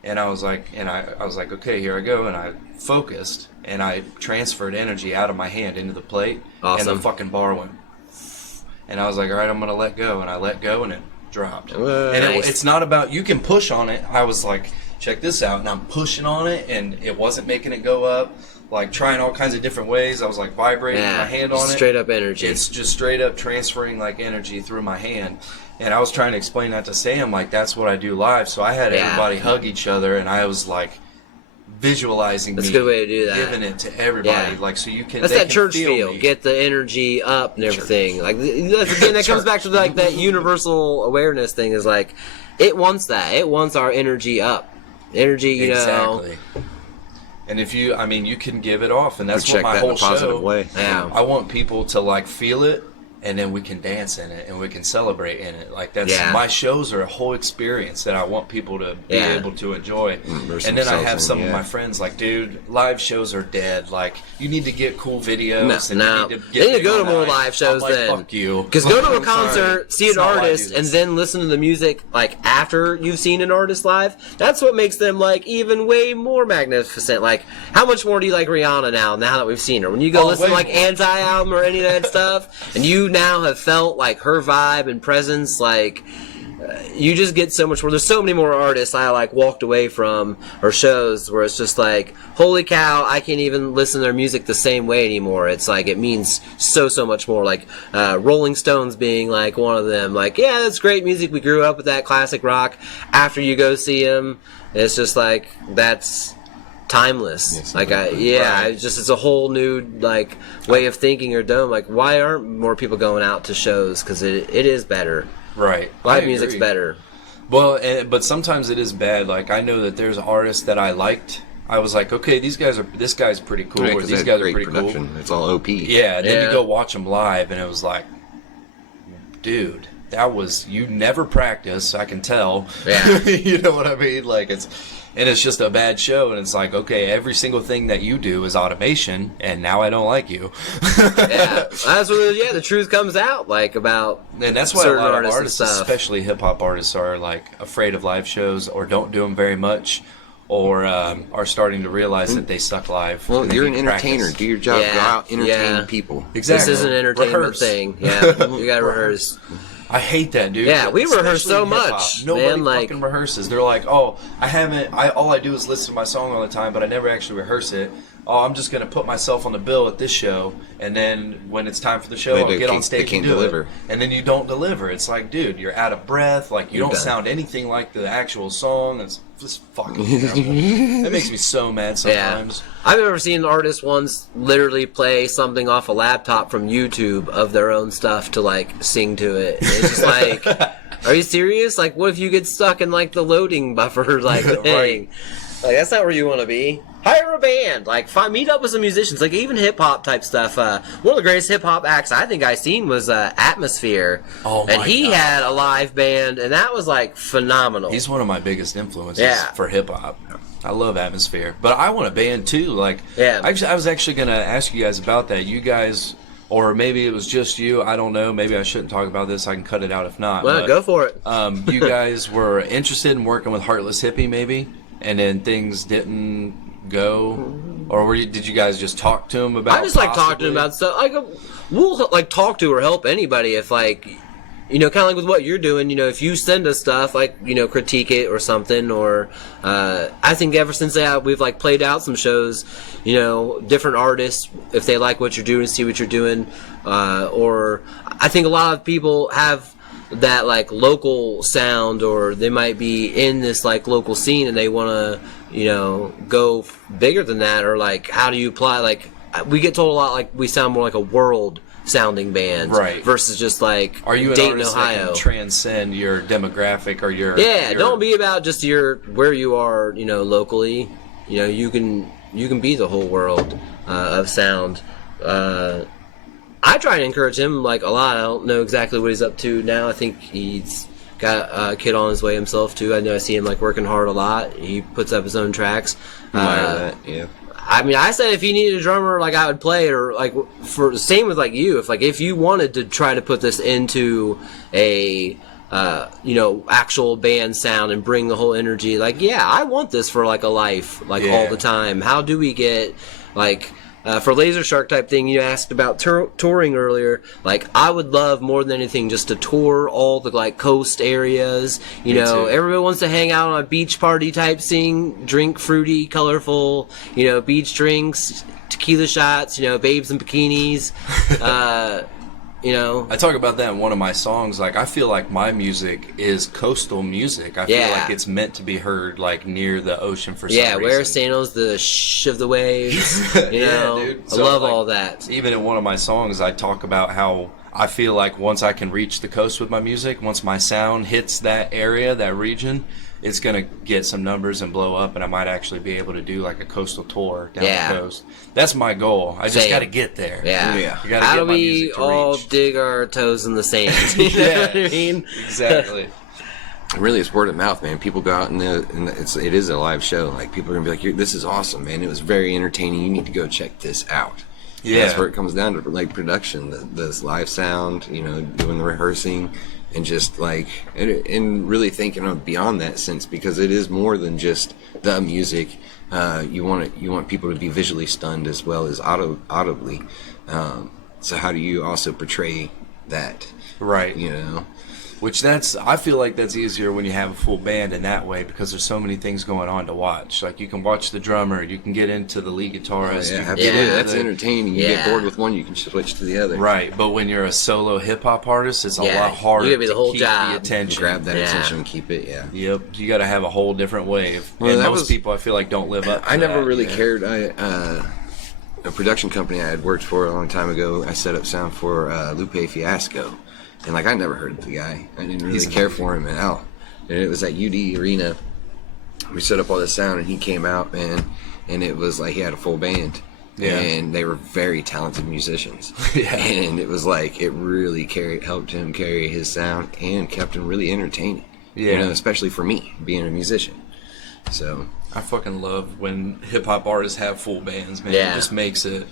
And I was like, okay, here I go. And I focused, and I transferred energy out of my hand into the plate. Awesome. And the fucking bar went. And I was like, all right, I'm going to let go. And I let go, and it dropped. Whoa, and nice. it's not about, you can push on it. I was like, check this out. And I'm pushing on it, and it wasn't making it go up. Like, trying all kinds of different ways. I was like vibrating my hand on it. Straight up energy. It's just straight up transferring like energy through my hand. And I was trying to explain that to Sam, like, that's what I do live. So I had everybody hug each other, and I was like visualizing That's me a good way to do that. giving it to everybody. Yeah. Like, so you can, That's they that can church feel feel. me. Get the energy up and everything. Like, again, that comes back to like that universal awareness thing. Is like, it wants that. It wants our energy up. Energy, you know. Exactly. And if you, I mean, you can give it off, and that's Project what my that in whole a positive show. way. Yeah. I want people to like feel it, and then we can dance in it, and we can celebrate in it. Like, that's my shows are a whole experience that I want people to be able to enjoy. And then I have some of my friends like, dude, live shows are dead. Like, you need to get cool videos. No, you need to they need to go to more live shows I'm like, then. Fuck you. Because go to a concert, see That's an not why I artist, do and this. then listen to the music like after you've seen an artist live. That's what makes them like even way more magnificent. Like, how much more do you like Rihanna now that we've seen her? When you go listen to like Anti-album or any of that stuff, and you now have felt like her vibe and presence, like you just get so much more. There's so many more artists I like walked away from or shows where it's just like, holy cow, I can't even listen to their music the same way anymore. It's like, it means so much more. Like Rolling Stones being like one of them. Like, yeah, that's great music. We grew up with that classic rock. After you go see them, it's just like, that's timeless. Yes, like, it's a whole new like way of thinking or dome. Like, why aren't more people going out to shows? Because it is better. Right. Live music's better. Well, but sometimes it is bad. Like, I know that there's artists that I liked. I was like, okay, this guy's pretty cool, Right, or 'cause these they guys have are great pretty production. cool. It's all OP. Yeah, and then Yeah. you go watch them live, and it was like, dude, you never practice, I can tell. Yeah. You know what I mean? Like, it's just a bad show, and it's like, okay, every single thing that you do is automation, and now I don't like you. Yeah, that's what. The truth comes out like about. And that's why a certain lot of artists and artists, stuff. especially hip hop artists, are like afraid of live shows, or don't do them very much, or are starting to realize that they suck live. Well, and they you're an need to entertainer. practice. Do your job. Yeah, Go out, entertain yeah. people. Exactly. This is an entertainment Rehearse. thing. Yeah, you gotta rehearse. I hate that, dude. Yeah, we rehearse Especially so in hip-hop. much, Nobody man, like- fucking rehearses. They're like, oh, all I do is listen to my song all the time, but I never actually rehearse it. Oh, I'm just going to put myself on the bill at this show, and then when it's time for the show, I'll get on stage and do deliver. it. And then you don't deliver. It's like, dude, you're out of breath. Like, you don't done. sound anything like the actual song. It's just fucking terrible. That makes me so mad sometimes. Yeah, I've ever seen artists once literally play something off a laptop from YouTube of their own stuff to like sing to it. It's just like, are you serious? Like, what if you get stuck in like the loading buffer like thing? Right. Like, that's not where you want to be. Hire a band. Like, meet up with some musicians. Like, even hip hop type stuff. One of the greatest hip hop acts I think I seen was Atmosphere. Oh my and he God. had a live band, and that was like phenomenal. He's one of my biggest influences Yeah. for hip hop. I love Atmosphere, but I want a band too. Like, Yeah. I was actually gonna ask you guys about that. You guys, or maybe it was just you. I don't know. Maybe I shouldn't talk about this. I can cut it out if not. Well, but, go for it. You guys were interested in working with Heartless Hippie, maybe, and then things didn't go, or did you guys just talk to him about? I just like talking to possibly? him about stuff. Like, we'll like talk to or help anybody if like kind of like with what you're doing, if you send us stuff, like, critique it or something, or, I think ever since we've, like, played out some shows, different artists, if they like what you're doing, see what you're doing, or I think a lot of people have that, like, local sound, or they might be in this, like, local scene and they want to, go bigger than that, or, like, how do you apply, like, we get told a lot, like, we sound more like a world sounding band, right? Versus just like are you an Dayton, artist Ohio. That can transcend your demographic or your don't be about just where you are, locally. You can be the whole world of sound. I try to encourage him like a lot. I don't know exactly what he's up to now. I think he's got a kid on his way himself too. I know I see him like working hard a lot. He puts up his own tracks. That, yeah. I mean, I said if he needed a drummer, like, I would play it, or, like, for the same with, like, you. If you wanted to try to put this into a, actual band sound and bring the whole energy, like, yeah, I want this for, like, a life, like, all the time. How do we get, like... for Laser Shark type thing, you asked about touring earlier. Like, I would love more than anything just to tour all the, like, coast areas. Everybody wants to hang out on a beach party type scene, drink fruity, colorful, beach drinks, tequila shots, babes in bikinis. I talk about that in one of my songs. Like, I feel like my music is coastal music. I feel like it's meant to be heard, like, near the ocean for some reason. Yeah, wear sandals, the shh of the waves. Dude. I love all that. Even in one of my songs, I talk about how I feel like once I can reach the coast with my music, once my sound hits that area, that region, it's going to get some numbers and blow up, and I might actually be able to do, like, a coastal tour down the coast. That's my goal. I just got to get there. Yeah. How do we all dig our toes in the sand? You know what I mean? Exactly. Really, it's word of mouth, man. People go out and it is a live show. Like, people are going to be like, this is awesome, man. It was very entertaining. You need to go check this out. Yeah. That's where it comes down to, like, production, this live sound, doing the rehearsing. And just like, and really thinking of beyond that sense, because it is more than just the music. You want people to be visually stunned as well as audibly. So how do you also portray that? Right. Which I feel like that's easier when you have a full band in that way, because there's so many things going on to watch. Like, you can watch the drummer, you can get into the lead guitarist. That's entertaining. You get bored with one, you can switch to the other. Right, but when you're a solo hip hop artist, it's a lot harder to keep the attention. Grab that attention and keep it. Yep, you got to have a whole different wave. And most people, I feel like, don't live up to I never that. really cared. A production company I had worked for a long time ago, I set up sound for Lupe Fiasco. And, like, I never heard of the guy. I didn't really care for him at all. And it was at UD Arena. We set up all this sound, and he came out, man. And it was like he had a full band. Yeah. And they were very talented musicians. And it was like, it really helped him carry his sound and kept him really entertaining. Yeah. Especially for me, being a musician. So I fucking love when hip-hop artists have full bands, man. It just makes it...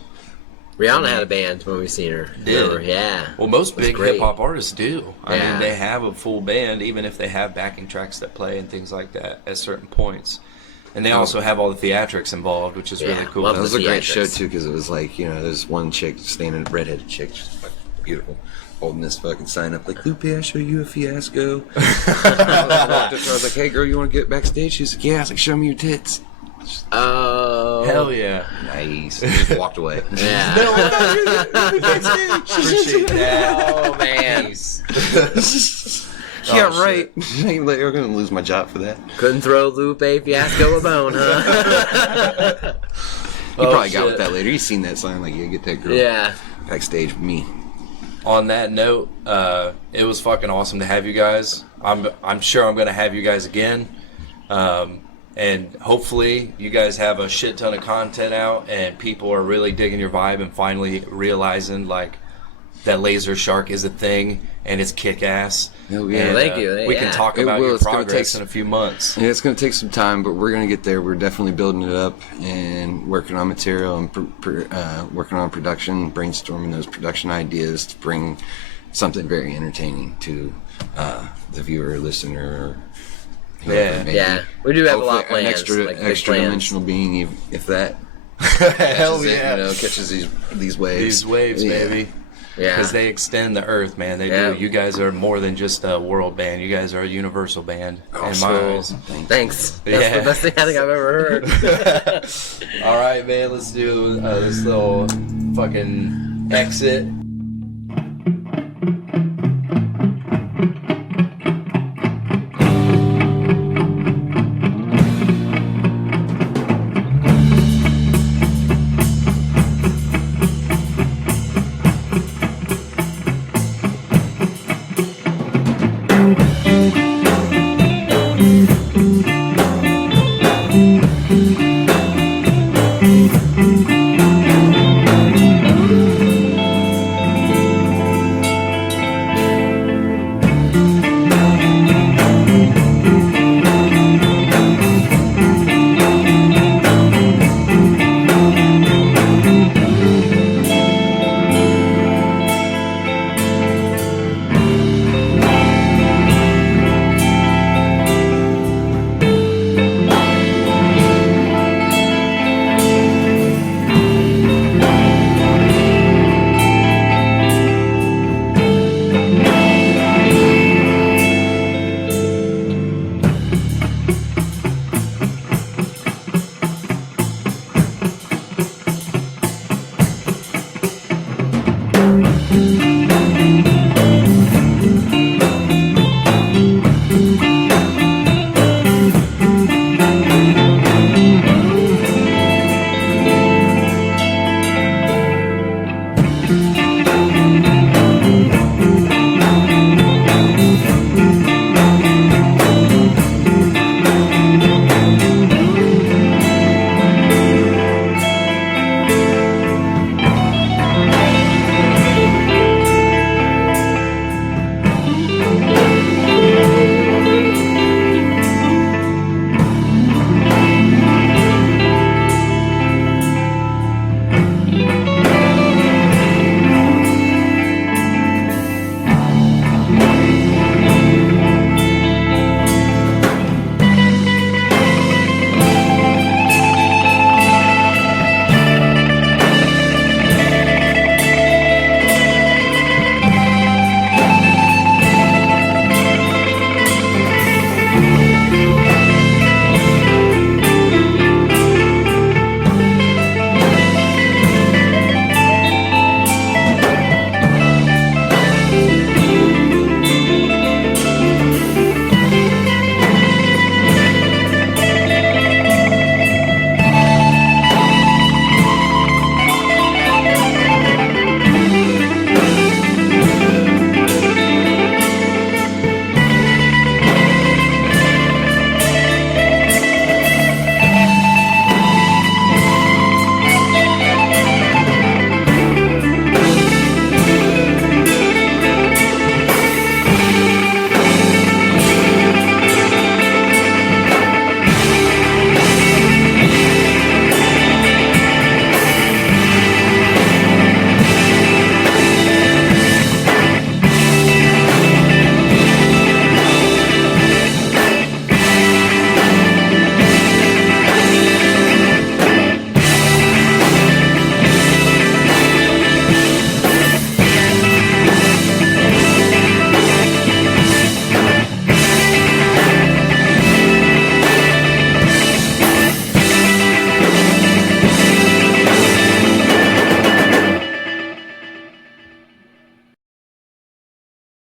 Rihanna had a band when we seen her. Yeah. Well, most big hip-hop artists do. I mean, they have a full band, even if they have backing tracks that play and things like that at certain points. And they also have all the theatrics involved, which is really cool. That was a great show, too, because it was like, there's one chick standing, redheaded chick, just fucking beautiful, holding this fucking sign up, like, Lupe, I show you a fiasco. I was like, hey, girl, you want to get backstage? She's like, yeah. I was like, show me your tits. Oh, hell yeah! Nice. Just walked away. Yeah. No, I'm not here. Appreciate that. Oh man. Yeah, right. You're gonna lose my job for that. Couldn't throw Lupe Fiasco a bone, huh? You probably got with that later. You seen that sign, like, you get that girl backstage with me. On that note, it was fucking awesome to have you guys. I'm sure I'm gonna have you guys again. And hopefully you guys have a shit ton of content out and people are really digging your vibe and finally realizing, like, that Laser Shark is a thing and it's kick-ass. Oh, yeah. And, thank you. We can talk about your progress in a few months. Yeah, it's going to take some time, but we're going to get there. We're definitely building it up and working on material and working on production, brainstorming those production ideas to bring something very entertaining to the viewer, listener, Yeah. We do have a lot planned. An extra dimensional being, if that. Hell catches these waves. These waves, baby. Yeah. Because they extend the earth, man. They Yeah. do. You guys are more than just a world band. You guys are a universal band. In my Cool. eyes. Thanks. That's Yeah. the best thing I think I've ever heard. All right, man. Let's do this little fucking exit.